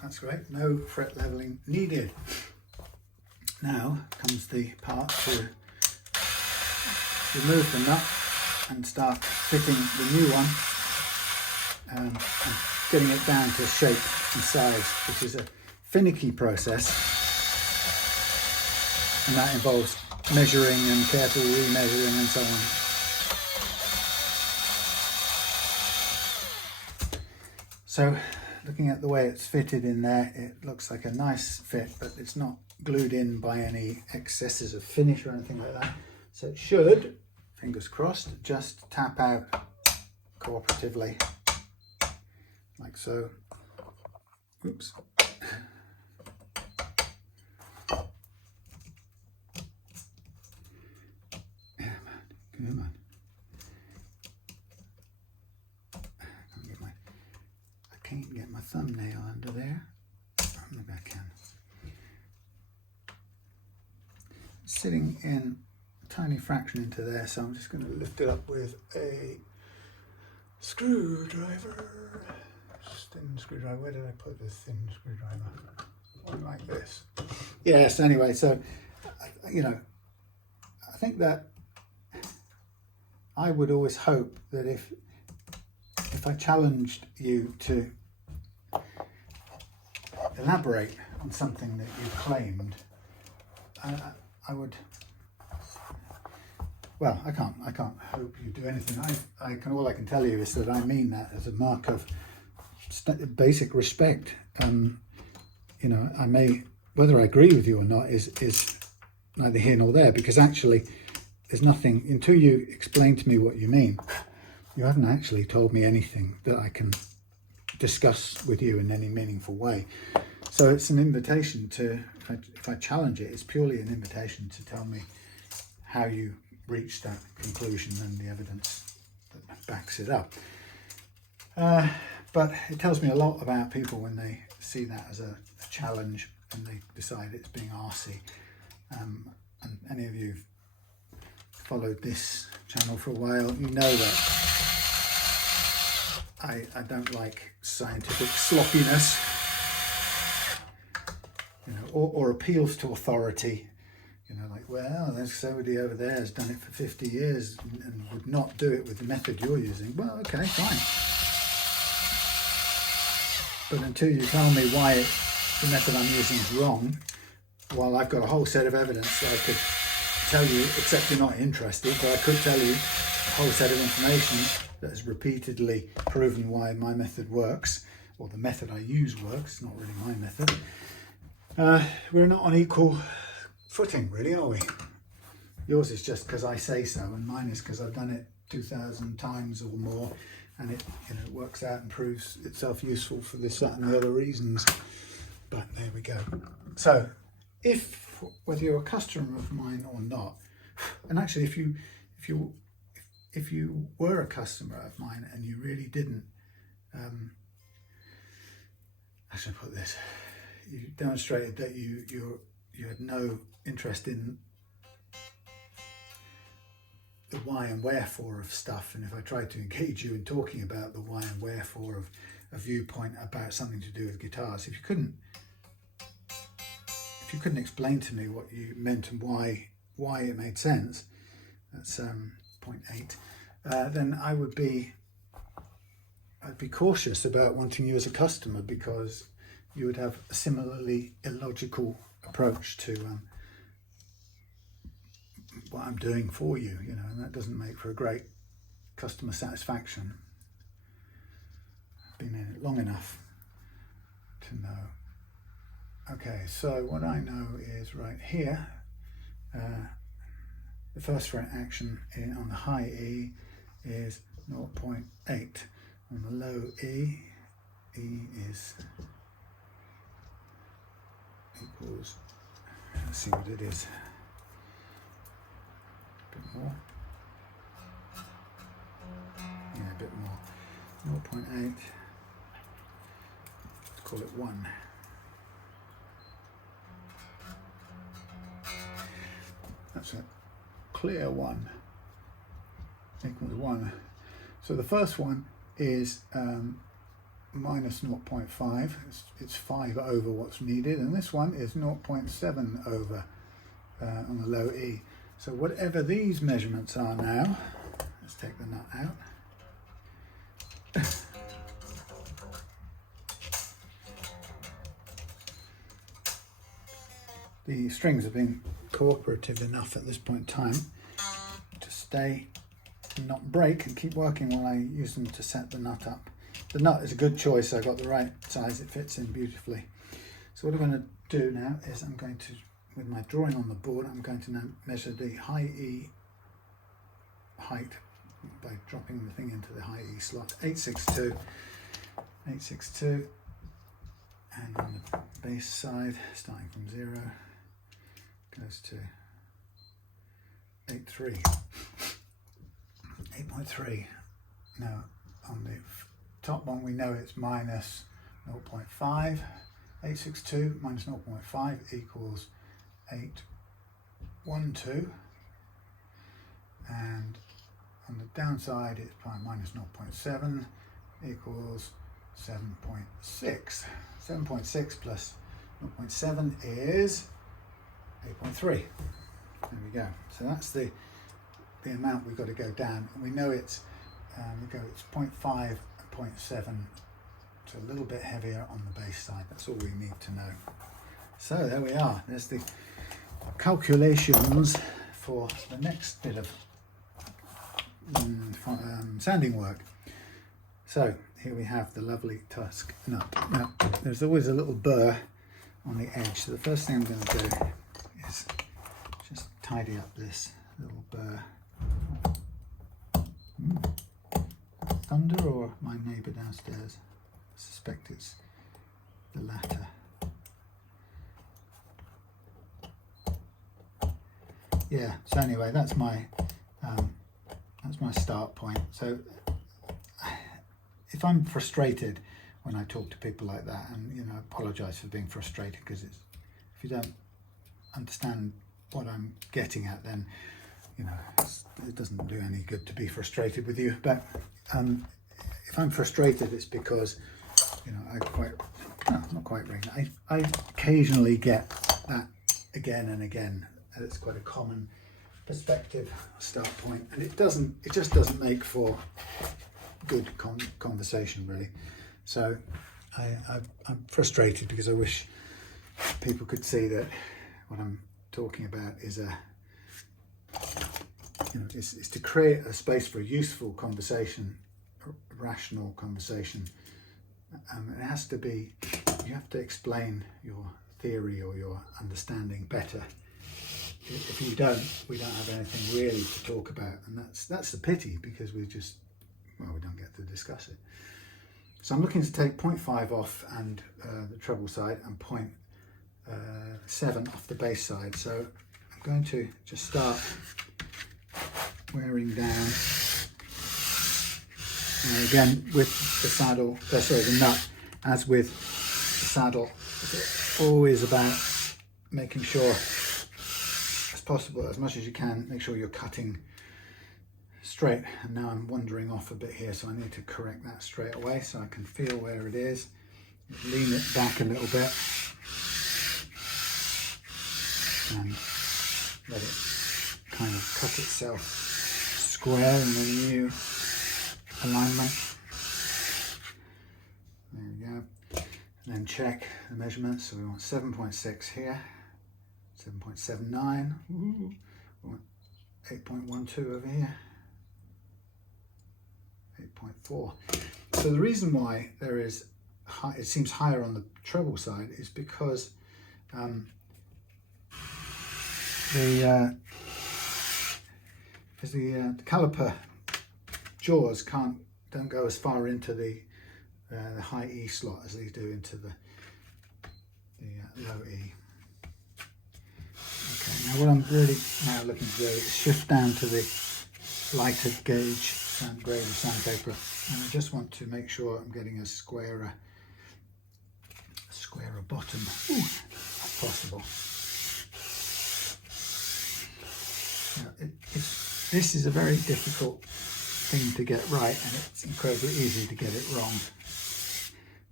That's great. No fret leveling needed. Now comes the part to remove the nut and start fitting the new one and getting it down to shape and size, which is a finicky process, and that involves measuring and careful remeasuring and so on. So looking at the way it's fitted in there, it looks like a nice fit, but it's not glued in by any excesses of finish or anything like that. So it should, fingers crossed, just tap out cooperatively, like so. Oops. Come on. I can't get my thumbnail under there. Maybe I can. sitting in a tiny fraction into there, so I'm just going to lift it up with a screwdriver. Thin screwdriver. Where did I put this thin screwdriver? One like this. Yes, anyway, so, you know, I think that I would always hope that if I challenged you to elaborate on something that you claimed, I would, well, I can't hope you do anything. All I can tell you is that I mean that as a mark of basic respect. You know, I may, whether I agree with you or not is neither here nor there, because actually there's nothing, until you explain to me what you mean, you haven't actually told me anything that I can discuss with you in any meaningful way. So it's an invitation to, if I challenge it, it's purely an invitation to tell me how you reached that conclusion and the evidence that backs it up. But it tells me a lot about people when they see that as a challenge and they decide it's being arsey. And any of you who've followed this channel for a while, you know that I don't like scientific sloppiness, you know, or appeals to authority. You know, like, well, there's somebody over there has done it for 50 years and would not do it with the method you're using. Well, okay, fine. But until you tell me why the method I'm using is wrong, while I've got a whole set of evidence that I could tell you, except you're not interested, but I could tell you a whole set of information that has repeatedly proven why my method works, or the method I use works. It's not really my method. We're not on equal footing, really, are we? Yours is just because I say so, and mine is because I've done it 2,000 times or more, and it, you know, works out and proves itself useful for this, that, and the other reasons. But there we go. So, whether you're a customer of mine or not, and actually, if you were a customer of mine and you really didn't, I should put this, you demonstrated that you had no interest in the why and wherefore of stuff, and if I tried to engage you in talking about the why and wherefore of a viewpoint about something to do with guitars, if you couldn't explain to me what you meant and why it made sense, that's point 8, then I'd be cautious about wanting you as a customer, because you would have a similarly illogical approach to what I'm doing for you, you know, and that doesn't make for a great customer satisfaction. I've been in it long enough to know. Okay, so what I know is right here, the first fret action on the high E is 0.8. On the low E, E is equals, let's see what it is, a bit more, yeah, a bit more, 0.8, let's call it 1. That's a clear 1 equals 1. So the first one is minus 0.5, it's 5 over what's needed, and this one is 0.7 over on the low E. So whatever these measurements are now, let's take the nut out. The strings have been cooperative enough at this point in time to stay and not break and keep working while I use them to set the nut up. The nut is a good choice, I got the right size, it fits in beautifully. So what I'm going to do now is I'm going to, with my drawing on the board, I'm going to now measure the high E height by dropping the thing into the high E slot. 862, 862, and on the bass side, starting from 0, goes to 8.3. 8.3. Now on the top one we know it's minus 0.5. 862 minus 0.5 equals 8 0.12, and on the downside it's minus 0.7 equals 7.6. 7.6 plus 0.7 is 8.3. There we go. So that's the amount we've got to go down. We know it's it's 0.5 and 0.7, so a little bit heavier on the bass side. That's all we need to know. So there we are. There's the calculations for the next bit of sounding work. So here we have the lovely tusk nut. Now there's always a little burr on the edge, so the first thing I'm going to do is just tidy up this little burr. Thunder or my neighbour downstairs? I suspect it's the latter. Yeah, so anyway, that's my start point. So if I'm frustrated when I talk to people like that, and I apologise for being frustrated, because if you don't understand what I'm getting at, then it doesn't do any good to be frustrated with you. But if I'm frustrated, it's because I occasionally get that again and again. It's quite a common perspective start point, and it just doesn't make for good conversation, really. So I'm frustrated because I wish people could see that what I'm talking about is is to create a space for a useful conversation, a rational conversation. It has to be, you have to explain your theory or your understanding better. If you don't, we don't have anything really to talk about, and that's the pity, because we don't get to discuss it. So I'm looking to take 0.5 off and the treble side, and 0.7 off the bass side. So I'm going to just start wearing down. And again, with the saddle, the nut, as with the saddle, it's always about making sure, as possible, as much as you can, make sure you're cutting straight. And now I'm wandering off a bit here, so I need to correct that straight away so I can feel where it is. Lean it back a little bit and let it kind of cut itself square in the new alignment. There we go. And then check the measurements. So we want 7.6 here, 7.79, we want 8.12 over here, 8.4. So the reason why there is it seems higher on the treble side is because the caliper jaws don't go as far into the high E slot as they do into the low E. Okay, now what I'm really now looking to do is shift down to the lighter gauge grade of sandpaper, and I just want to make sure I'm getting a squarer bottom as possible. Now, this is a very difficult thing to get right, and it's incredibly easy to get it wrong,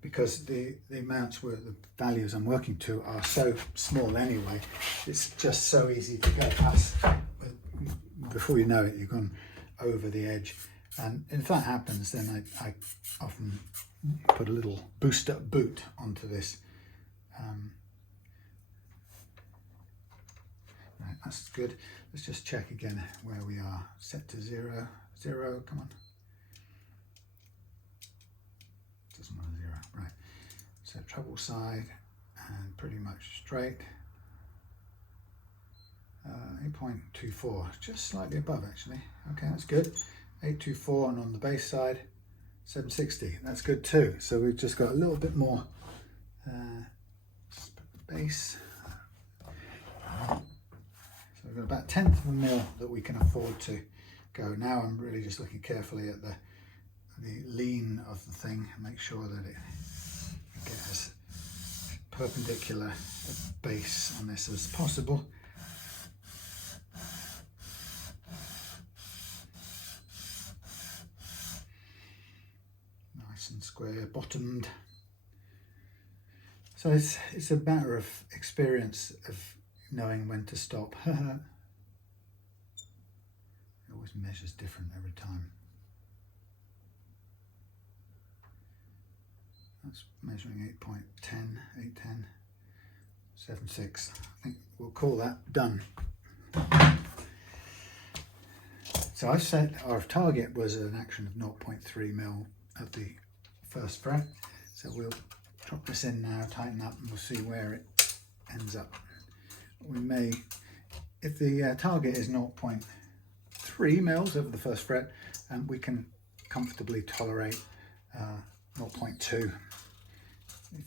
because the amounts where the values I'm working to are so small anyway. It's just so easy to go past. Before you know it, you've gone over the edge. And if that happens, then I often put a little booster boot onto this. Right, that's good. Let's just check again where we are. Set to 0, 0, come on. Doesn't want a 0, right. So treble side and pretty much straight. 8.24, just slightly above actually. Okay, that's good. 824, and on the bass side 760, that's good too. So we've just got a little bit more bass. So we've got about 1/10 of a mil that we can afford to go. Now I'm really just looking carefully at the lean of the thing and make sure that it gets as perpendicular a base on this as possible. nice and square bottomed. So it's a matter of experience of knowing when to stop. It always measures different every time. That's measuring 8.10, 810, 7.6. I think we'll call that done. So I set our target was an action of 0.3 mil at the first fret. So we'll drop this in now, tighten up, and we'll see where it ends up. We may, if the target is 0.3 mils over the first fret, we can comfortably tolerate 0.2.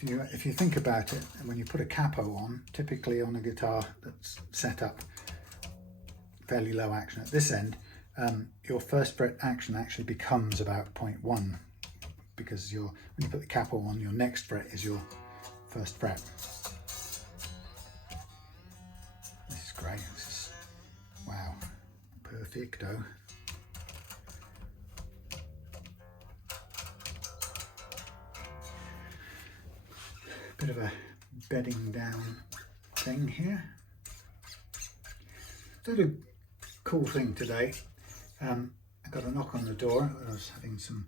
If you think about it, and when you put a capo on, typically on a guitar that's set up fairly low action at this end, your first fret action actually becomes about 0.1, because when you put the capo on, your next fret is your first fret. This is great. This is, wow, perfecto. Bit of a bedding down thing here. Did a cool thing today. I got a knock on the door. I was having some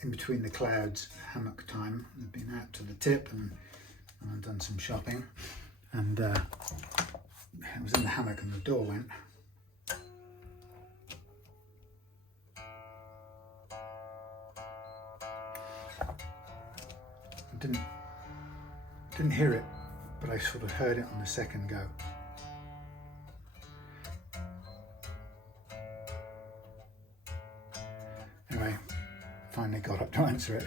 in between the clouds hammock time. I've been out to the tip and I've done some shopping, and I was in the hammock and the door went. I didn't hear it, but I sort of heard it on the second go. Anyway, finally got up to answer it.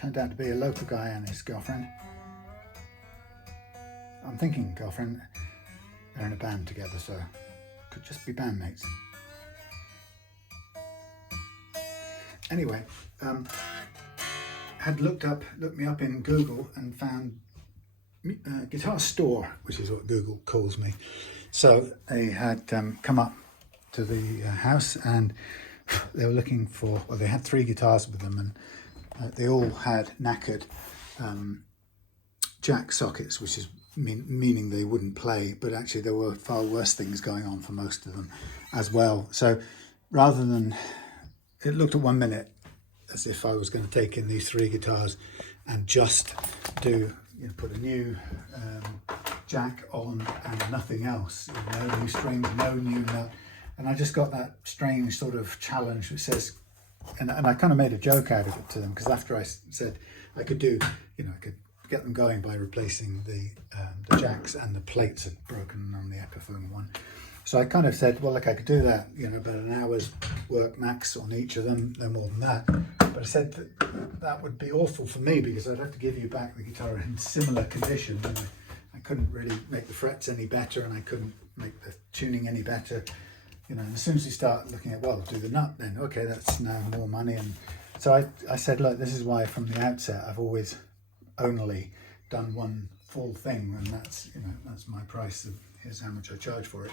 Turned out to be a local guy and his girlfriend. I'm thinking girlfriend, they're in a band together, so could just be bandmates. Anyway, had looked me up in Google and found guitar store, which is what Google calls me. So they had come up to the house, and they were looking for, well, they had 3 guitars with them, and they all had knackered jack sockets, which is meaning they wouldn't play, but actually there were far worse things going on for most of them as well. So rather than, it looked at 1 minute as if I was going to take in these 3 guitars and just do, put a new jack on and nothing else, no new strings, no new nut. And I just got that strange sort of challenge which says, and I kind of made a joke out of it to them, because after I said I could do, I could get them going by replacing the jacks, and the plates had broken on the Epiphone one. So I kind of said, well, look, I could do that, about an hour's work max on each of them, no more than that. But I said that would be awful for me, because I'd have to give you back the guitar in similar condition. And I couldn't really make the frets any better, and I couldn't make the tuning any better. And as soon as you start looking at, well, do the nut, then okay, that's now more money. And so I said, look, this is why from the outset I've always only done one full thing, and that's that's my price. Here's how much I charge for it.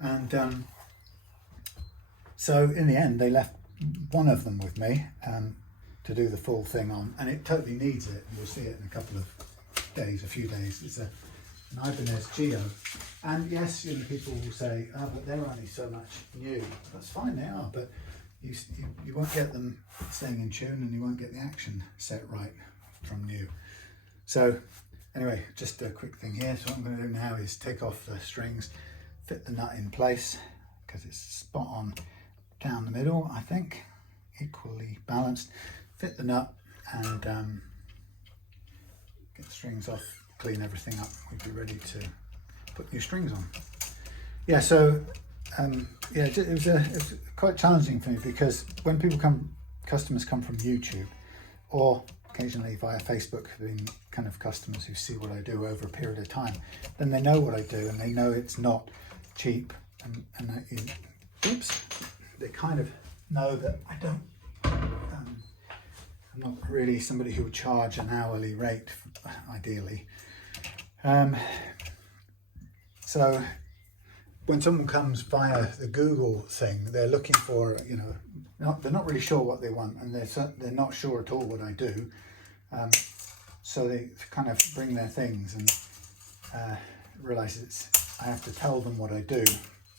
And so in the end, they left one of them with me to do the full thing on, and it totally needs it. You'll see it in a couple of days, a few days. It's an Ibanez Geo, and yes, people will say, oh, but they're only so much new. That's fine, they are, but you won't get them staying in tune, and you won't get the action set right from new. So anyway, just a quick thing here. So what I'm going to do now is take off the strings, fit the nut in place, because it's spot on down the middle, I think, equally balanced. Fit the nut and get the strings off, clean everything up. We'd be ready to put new strings on. Yeah, so yeah, it was quite challenging for me, because when customers come from YouTube, or occasionally via Facebook, being kind of customers who see what I do over a period of time, then they know what I do, and they know it's not cheap, and oops, they kind of know that I don't, I'm not really somebody who would charge an hourly rate, ideally. So when someone comes via the Google thing, they're looking for, you know, they're not really sure what they want, and they're not sure at all what I do. So they kind of bring their things and realize I have to tell them what I do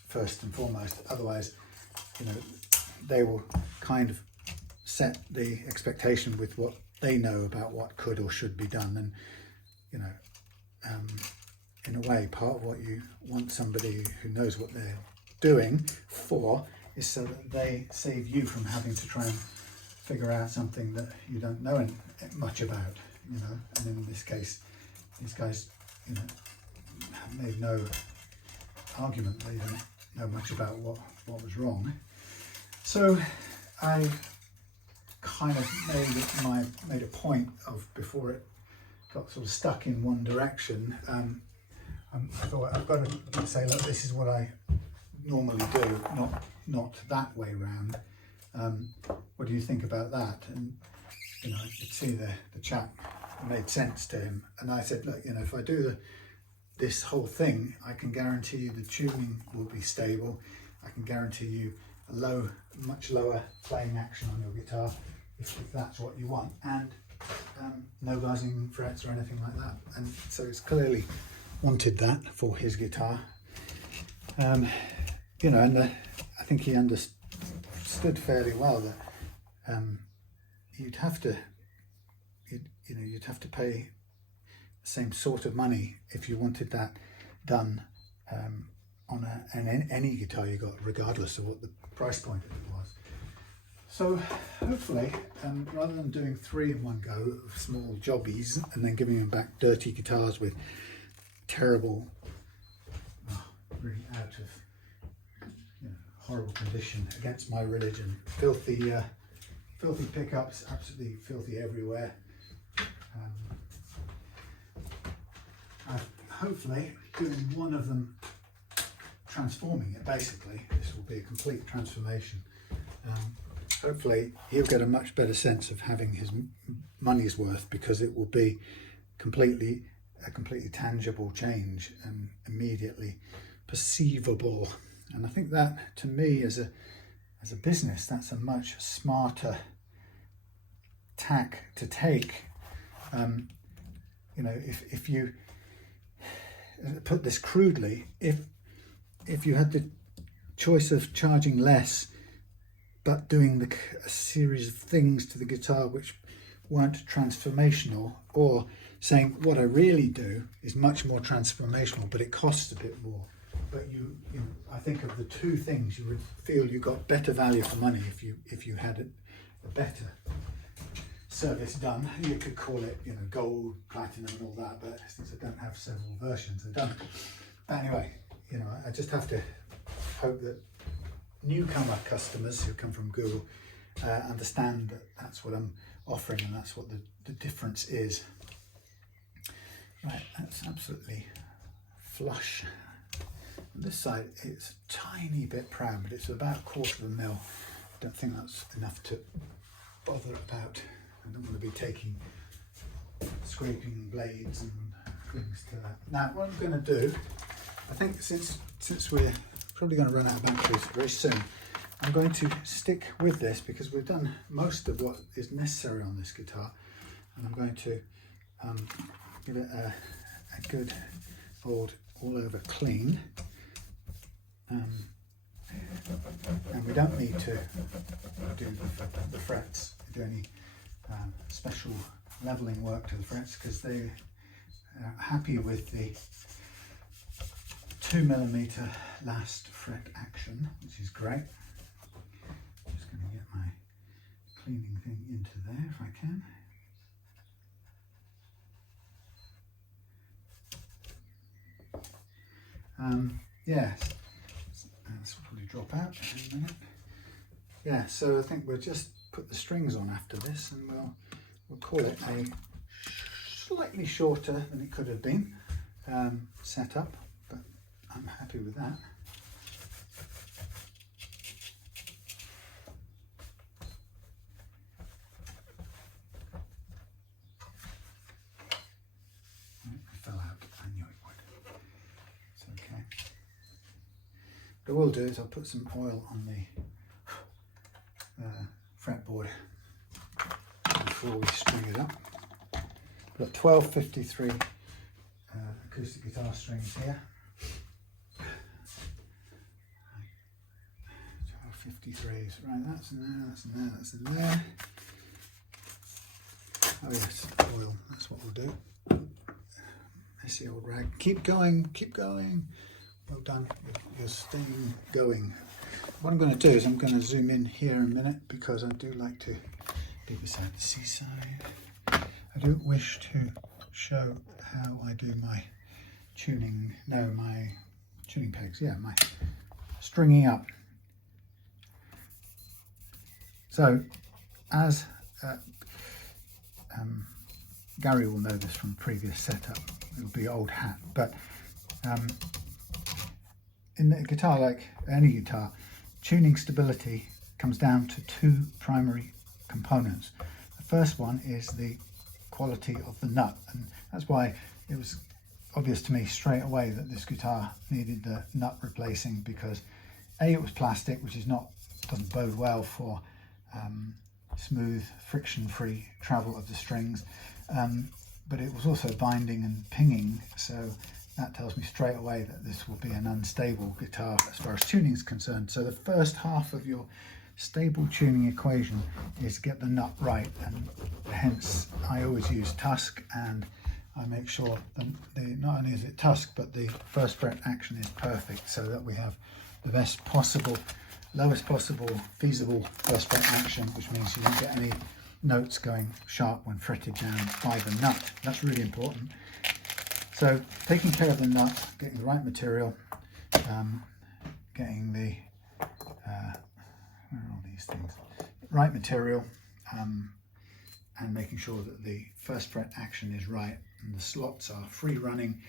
first and foremost. Otherwise, you know, they will kind of set the expectation with what they know about what could or should be done. And, you know, in a way, part of what you want somebody who knows what they're doing for is so that they save you from having to try and figure out something that you don't know much about, you know. And in this case, these guys, you know, have made no argument. They don't know much about what was wrong. So I kind of made a point of, before it got sort of stuck in one direction, I thought I've got to say, look, this is what I normally do, not that way round. What do you think about that? And, you know, I could see the chap, it made sense to him. And I said, look, you know, if I do this whole thing, I can guarantee you the tuning will be stable. I can guarantee you a much lower playing action on your guitar, if that's what you want, and no buzzing frets or anything like that. And so it's clearly wanted that for his guitar. You know, and I think he understood fairly well that you'd have to pay the same sort of money if you wanted that done on any guitar you got, regardless of what the price point of it was. So hopefully, rather than doing 3 in one go of small jobbies and then giving them back dirty guitars with terrible, really out of, you know, horrible condition, against my religion, filthy pickups, absolutely filthy everywhere. Hopefully doing one of them, transforming it, basically, this will be a complete transformation. Hopefully he'll get a much better sense of having his money's worth, because it will be a completely tangible change and immediately perceivable. And I think that, to me, as a business, that's a much smarter tack to take. You know, if you put this crudely, if you had the choice of charging less but doing a series of things to the guitar which weren't transformational, or saying what I really do is much more transformational but it costs a bit more, but you know, I think of the two things, you would feel you got better value for money if you had a better service done. You could call it, you know, gold, platinum and all that, but since I don't have several versions, I don't. But anyway, you know, I just have to hope that newcomer customers who come from Google understand that that's what I'm offering, and that's what the difference is. Right, that's absolutely flush. On this side, it's a tiny bit proud, but it's about 1/4 mil. I don't think that's enough to bother about. I don't want to be taking scraping blades and things to that. Now, what I'm going to do, I think since we're probably going to run out of batteries very soon, I'm going to stick with this because we've done most of what is necessary on this guitar, and I'm going to give it a good old all over clean. And we don't need to do the frets, do any special leveling work to the frets, because they're happy with the 2mm last fret action, which is great. I'm just going to get my cleaning thing into there if I can. Yes, this will probably drop out in a minute. Yeah, so I think we'll just put the strings on after this, and we'll call it a slightly shorter than it could have been setup, but I'm happy with that. It fell out. I What I will do is I'll put some oil on the fretboard before we string it up. I've got 1253 acoustic guitar strings here. 1253s, right, that's in there, that's in there, that's in there. Oh yes, oil, that's what we'll do. Messy old rag. Keep going, keep going. Well done, you're staying going. What I'm going to do is I'm going to zoom in here in a minute because I do like to be beside the seaside. I don't wish to show how I do my tuning, my tuning pegs, yeah, my stringing up. So, as Gary will know this from previous setup, it'll be old hat, but in the guitar, like any guitar, tuning stability comes down to two primary components. The first one is the quality of the nut, and that's why it was obvious to me straight away that this guitar needed the nut replacing, because A, it was plastic, which doesn't bode well for smooth, friction-free travel of the strings, but it was also binding and pinging, so that tells me straight away that this will be an unstable guitar as far as tuning is concerned. So the first half of your stable tuning equation is get the nut right, and hence I always use tusk, and I make sure that not only is it tusk, but the first fret action is perfect, so that we have the best possible, lowest possible feasible first fret action, which means you won't get any notes going sharp when fretted down by the nut. That's really important. So taking care of the nut, getting the right material, getting the where are all these things? Right material, and making sure that the first fret action is right and the slots are free running.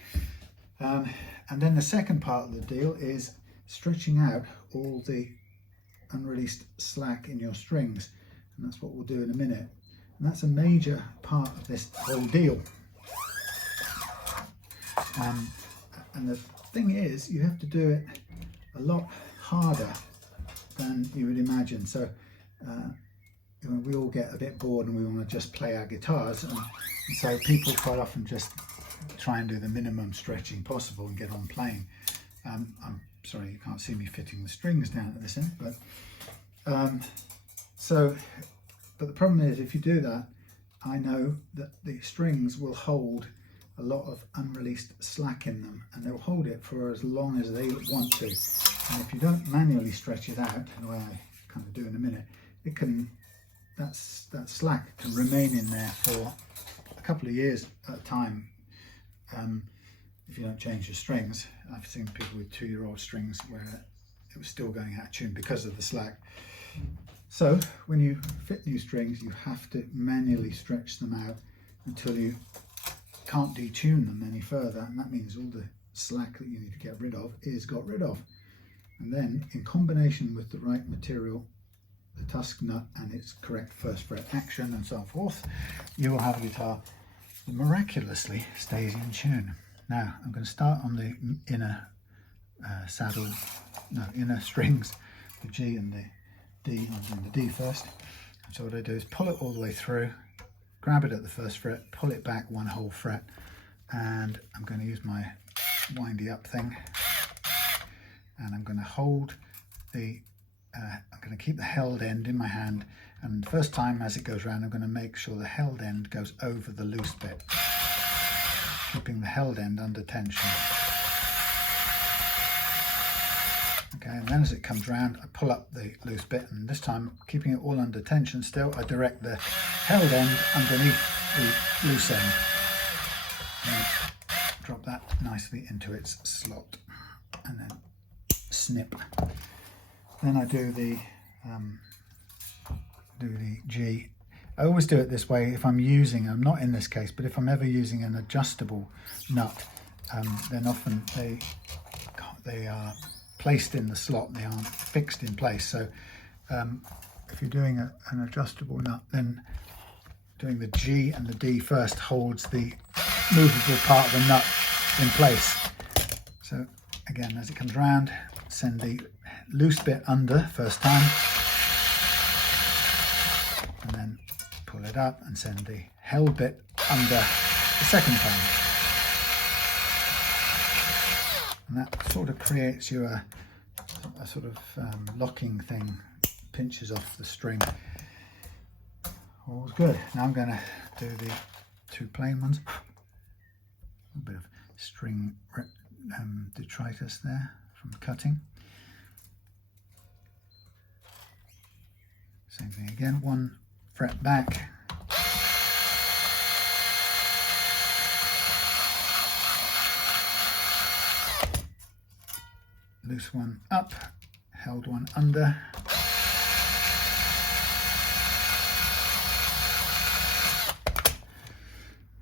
And then the second part of the deal is stretching out all the unreleased slack in your strings, and that's what we'll do in a minute. And that's a major part of this whole deal. And the thing is, you have to do it a lot harder than you would imagine. So we all get a bit bored and we want to just play our guitars, and so people quite often just try and do the minimum stretching possible and get on playing. I'm sorry you can't see me fitting the strings down at this end, but but the problem is, if you do that, I know that the strings will hold a lot of unreleased slack in them, and they'll hold it for as long as they want to. And if you don't manually stretch it out, the way I kind of do in a minute, it can, that slack can remain in there for a couple of years at a time if you don't change your strings. I've seen people with 2-year-old strings where it was still going out of tune because of the slack. So when you fit new strings, you have to manually stretch them out until you can't detune them any further, and that means all the slack that you need to get rid of is got rid of. And then, in combination with the right material, the tusk nut and its correct first fret action and so forth, you will have a guitar that miraculously stays in tune. Now I'm going to start on the inner inner strings, the G and the D. I'm doing the D first. So what I do is pull it all the way through, grab it at the first fret, pull it back one whole fret, and I'm going to use my windy up thing, and I'm going to hold the I'm going to keep the held end in my hand, and the first time as it goes around I'm going to make sure the held end goes over the loose bit, keeping the held end under tension. Okay, and then as it comes round, I pull up the loose bit, and this time, keeping it all under tension still, I direct the held end underneath the loose end. And drop that nicely into its slot, and then snip. Then I do the G. I always do it this way if I'm not in this case, but if I'm ever using an adjustable nut, then often they are placed in the slot, they aren't fixed in place. So if you're doing an adjustable nut, then doing the G and the D first holds the movable part of the nut in place. So again, as it comes round, send the loose bit under first time, and then pull it up and send the held bit under the second time. And that sort of creates you a sort of locking thing, pinches off the string. All's good. Now I'm going to do the two plain ones. A bit of string detritus there from cutting. Same thing again, 1 fret back. Loose one up, held one under.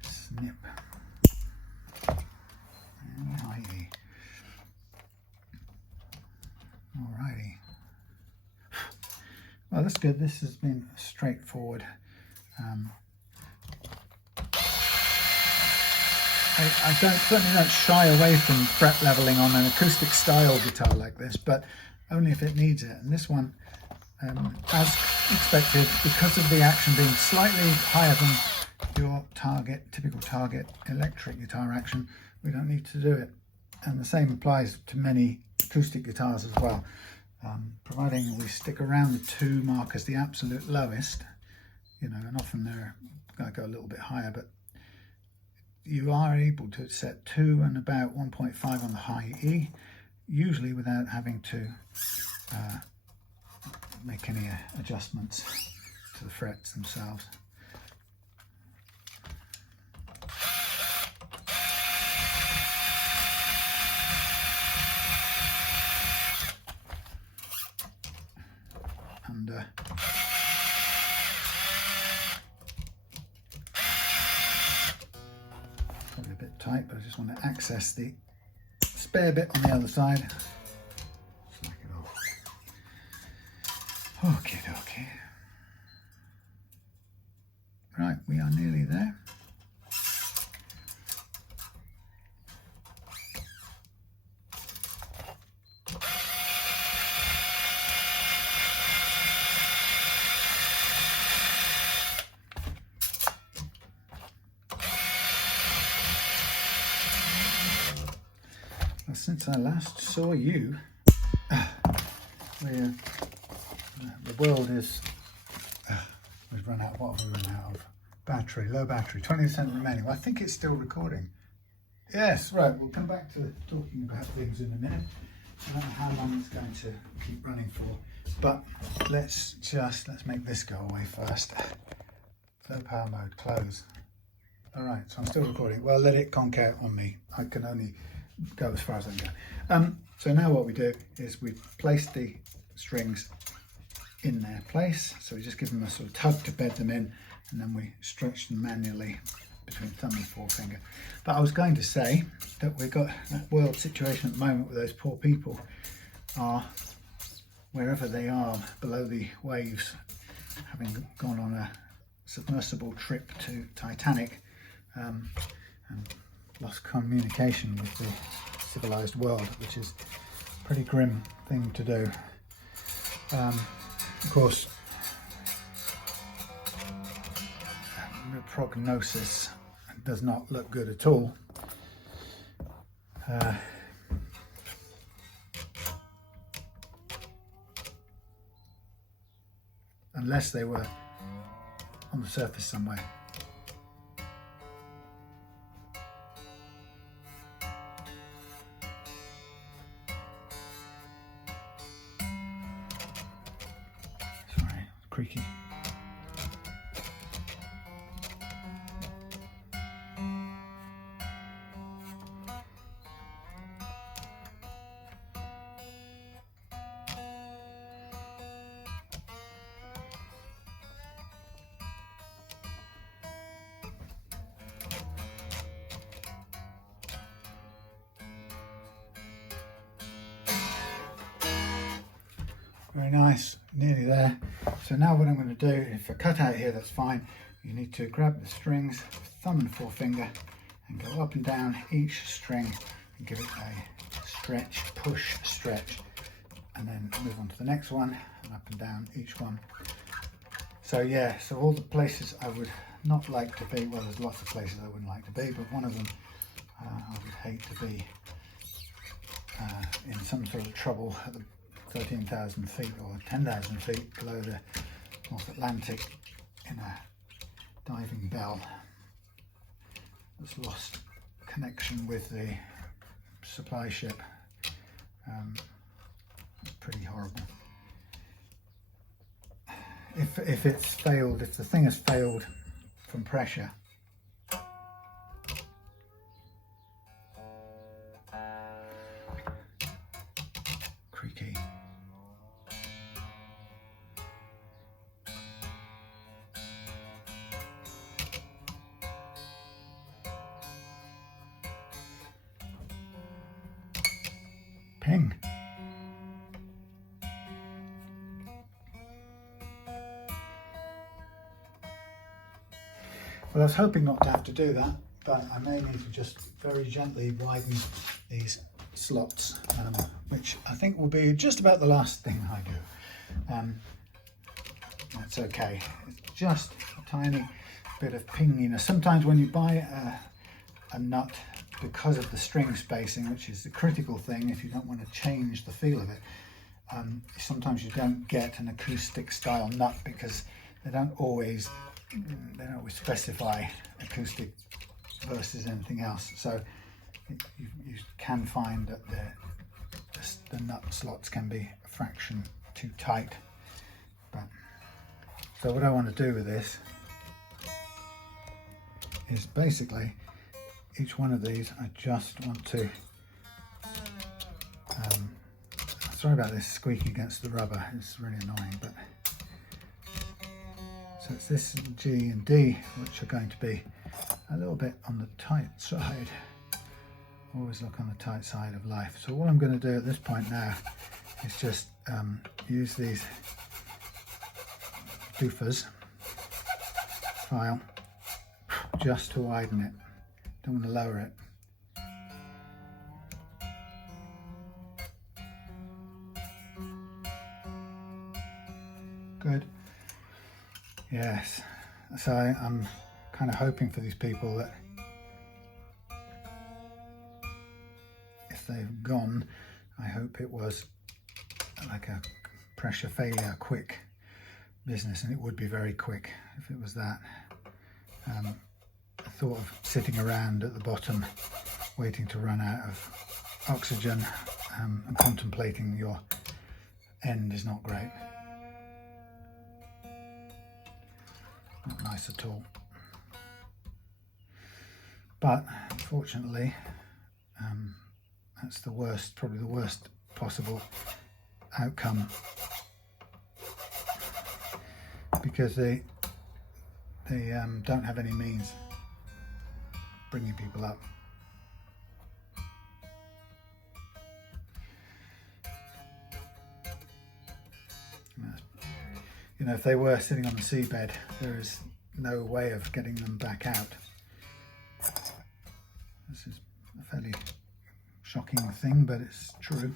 Snip. Alrighty. Alrighty. Well, that's good. This has been straightforward. I certainly don't shy away from fret leveling on an acoustic style guitar like this, but only if it needs it. And this one, as expected, because of the action being slightly higher than your typical target electric guitar action, we don't need to do it. And the same applies to many acoustic guitars as well. Providing we stick around the 2 mark as the absolute lowest, you know, and often they're going to go a little bit higher, but you are able to set 2 and about 1.5 on the high E, usually without having to make any adjustments to the frets themselves. And probably a bit tight, but I just want to access the spare bit on the other side. Slack it off. Okay, okay. Right, we are nearly there. Since I last saw you, the world is, we've run out, what have we run out of? Battery, low battery, 20% remaining. Well, I think it's still recording. Yes, right, we'll come back to talking about things in a minute. I don't know how long it's going to keep running for, but let's make this go away first. Low power mode, close. All right, so I'm still recording. Well, let it conk out on me. I can only go as far as I can go. So now what we do is we place the strings in their place. So we just give them a sort of tug to bed them in, and then we stretch them manually between thumb and forefinger. But I was going to say that we've got that world situation at the moment where those poor people are, wherever they are, below the waves, having gone on a submersible trip to Titanic, and lost communication with the civilized world, which is a pretty grim thing to do. Of course, the prognosis does not look good at all. Unless they were on the surface somewhere. Creaky. Very nice, nearly there. So now what I'm going to do, if I cut out here, that's fine. You need to grab the strings, thumb and forefinger, and go up and down each string and give it a stretch, push, stretch. and then move on to the next one, and up and down each one. So yeah, so all the places I would not like to be, well, there's lots of places I wouldn't like to be, but one of them I would hate to be in some sort of trouble at the 13,000 feet or 10,000 feet below the North Atlantic in a diving bell that's lost connection with the supply ship. It's pretty horrible. If it's failed, if the thing has failed from pressure, creaky. Ping. Well, I was hoping not to have to do that, but I may need to just very gently widen these slots, which I think will be just about the last thing I do. That's okay. It's just a tiny bit of pinginess. Sometimes when you buy a nut, because of the string spacing, which is the critical thing if you don't want to change the feel of it, sometimes you don't get an acoustic style nut because they don't always specify acoustic versus anything else. So you can find that the nut slots can be a fraction too tight. But so what I want to do with this is basically each one of these, I just want to, sorry about this squeaking against the rubber, it's really annoying, but so it's this G and D which are going to be a little bit on the tight side. Always look on the tight side of life. So what I'm going to do at this point now is just use these doofers file just to widen it. Don't want to lower it. Good. Yes. So I'm kind of hoping for these people that if they've gone, I hope it was like a pressure failure, quick business, and it would be very quick if it was that. The thought of sitting around at the bottom waiting to run out of oxygen and contemplating your end is not great. Not nice at all. But unfortunately, that's the worst, probably the worst possible outcome, because they don't have any means bringing people up. You know, if they were sitting on the seabed, there is no way of getting them back out. This is a fairly shocking thing, but it's true.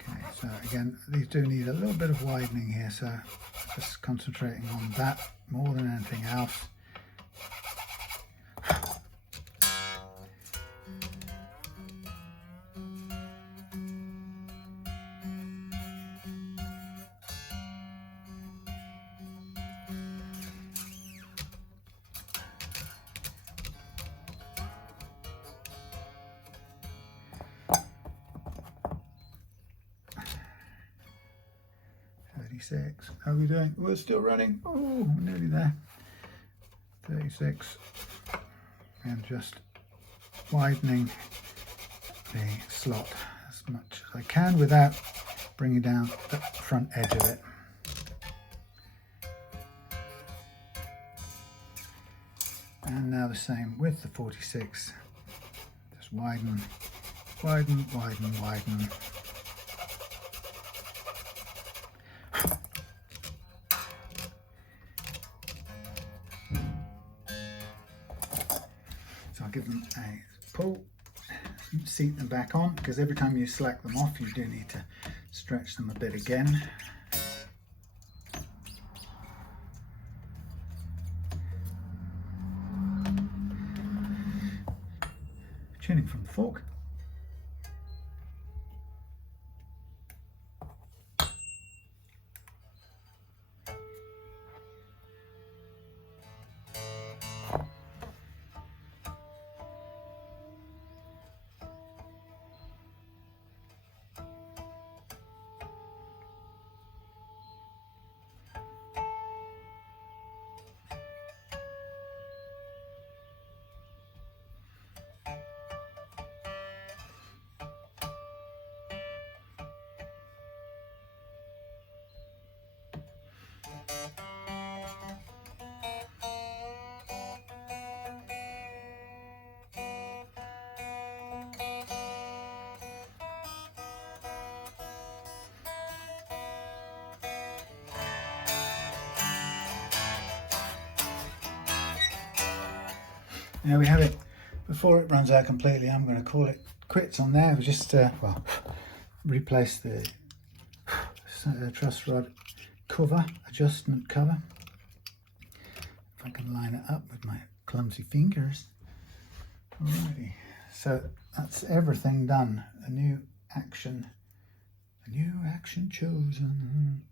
Okay, so again, these do need a little bit of widening here, so just concentrating on that more than anything else. How are we doing? We're still running. Oh, we're nearly there. 36. And just widening the slot as much as I can without bringing down the front edge of it. And now the same with the 46. Just widen, widen, widen, widen. So I'll give them a pull seat them back on, because every time you slack them off you do need to stretch them a bit again. Tuning from the fork. There we have it. Before it runs out completely, I'm going to call it quits on there. We just well, replace the truss rod cover, adjustment cover. If I can line it up with my clumsy fingers. Alrighty, so that's everything done. A new action chosen.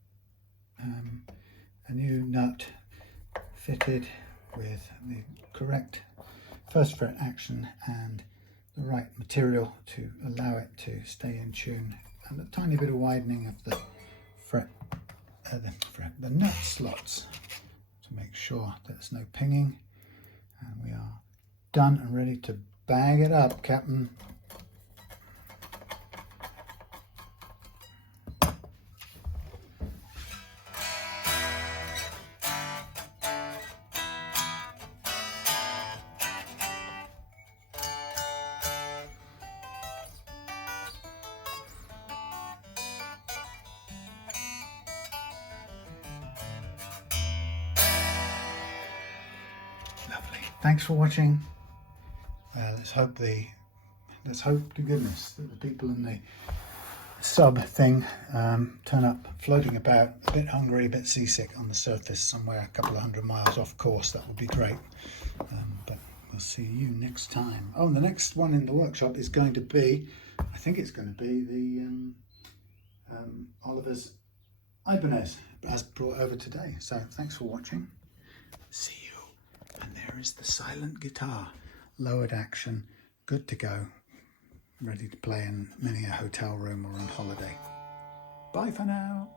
A new nut fitted with the correct first fret action and the right material to allow it to stay in tune, and a tiny bit of widening of the the nut slots to make sure that there's no pinging. And we are done and ready to bag it up, Captain. Lovely. Thanks for watching. Let's hope to goodness that the people in the sub thing turn up floating about, a bit hungry, a bit seasick on the surface somewhere a couple of 100 miles off course. That would be great. But we'll see you next time. Oh, and the next one in the workshop is going to be, I think it's going to be the Oliver's Ibanez as brought over today. So thanks for watching. See you. And there is the silent guitar, lowered action, good to go, ready to play in many a hotel room or on holiday. Bye for now.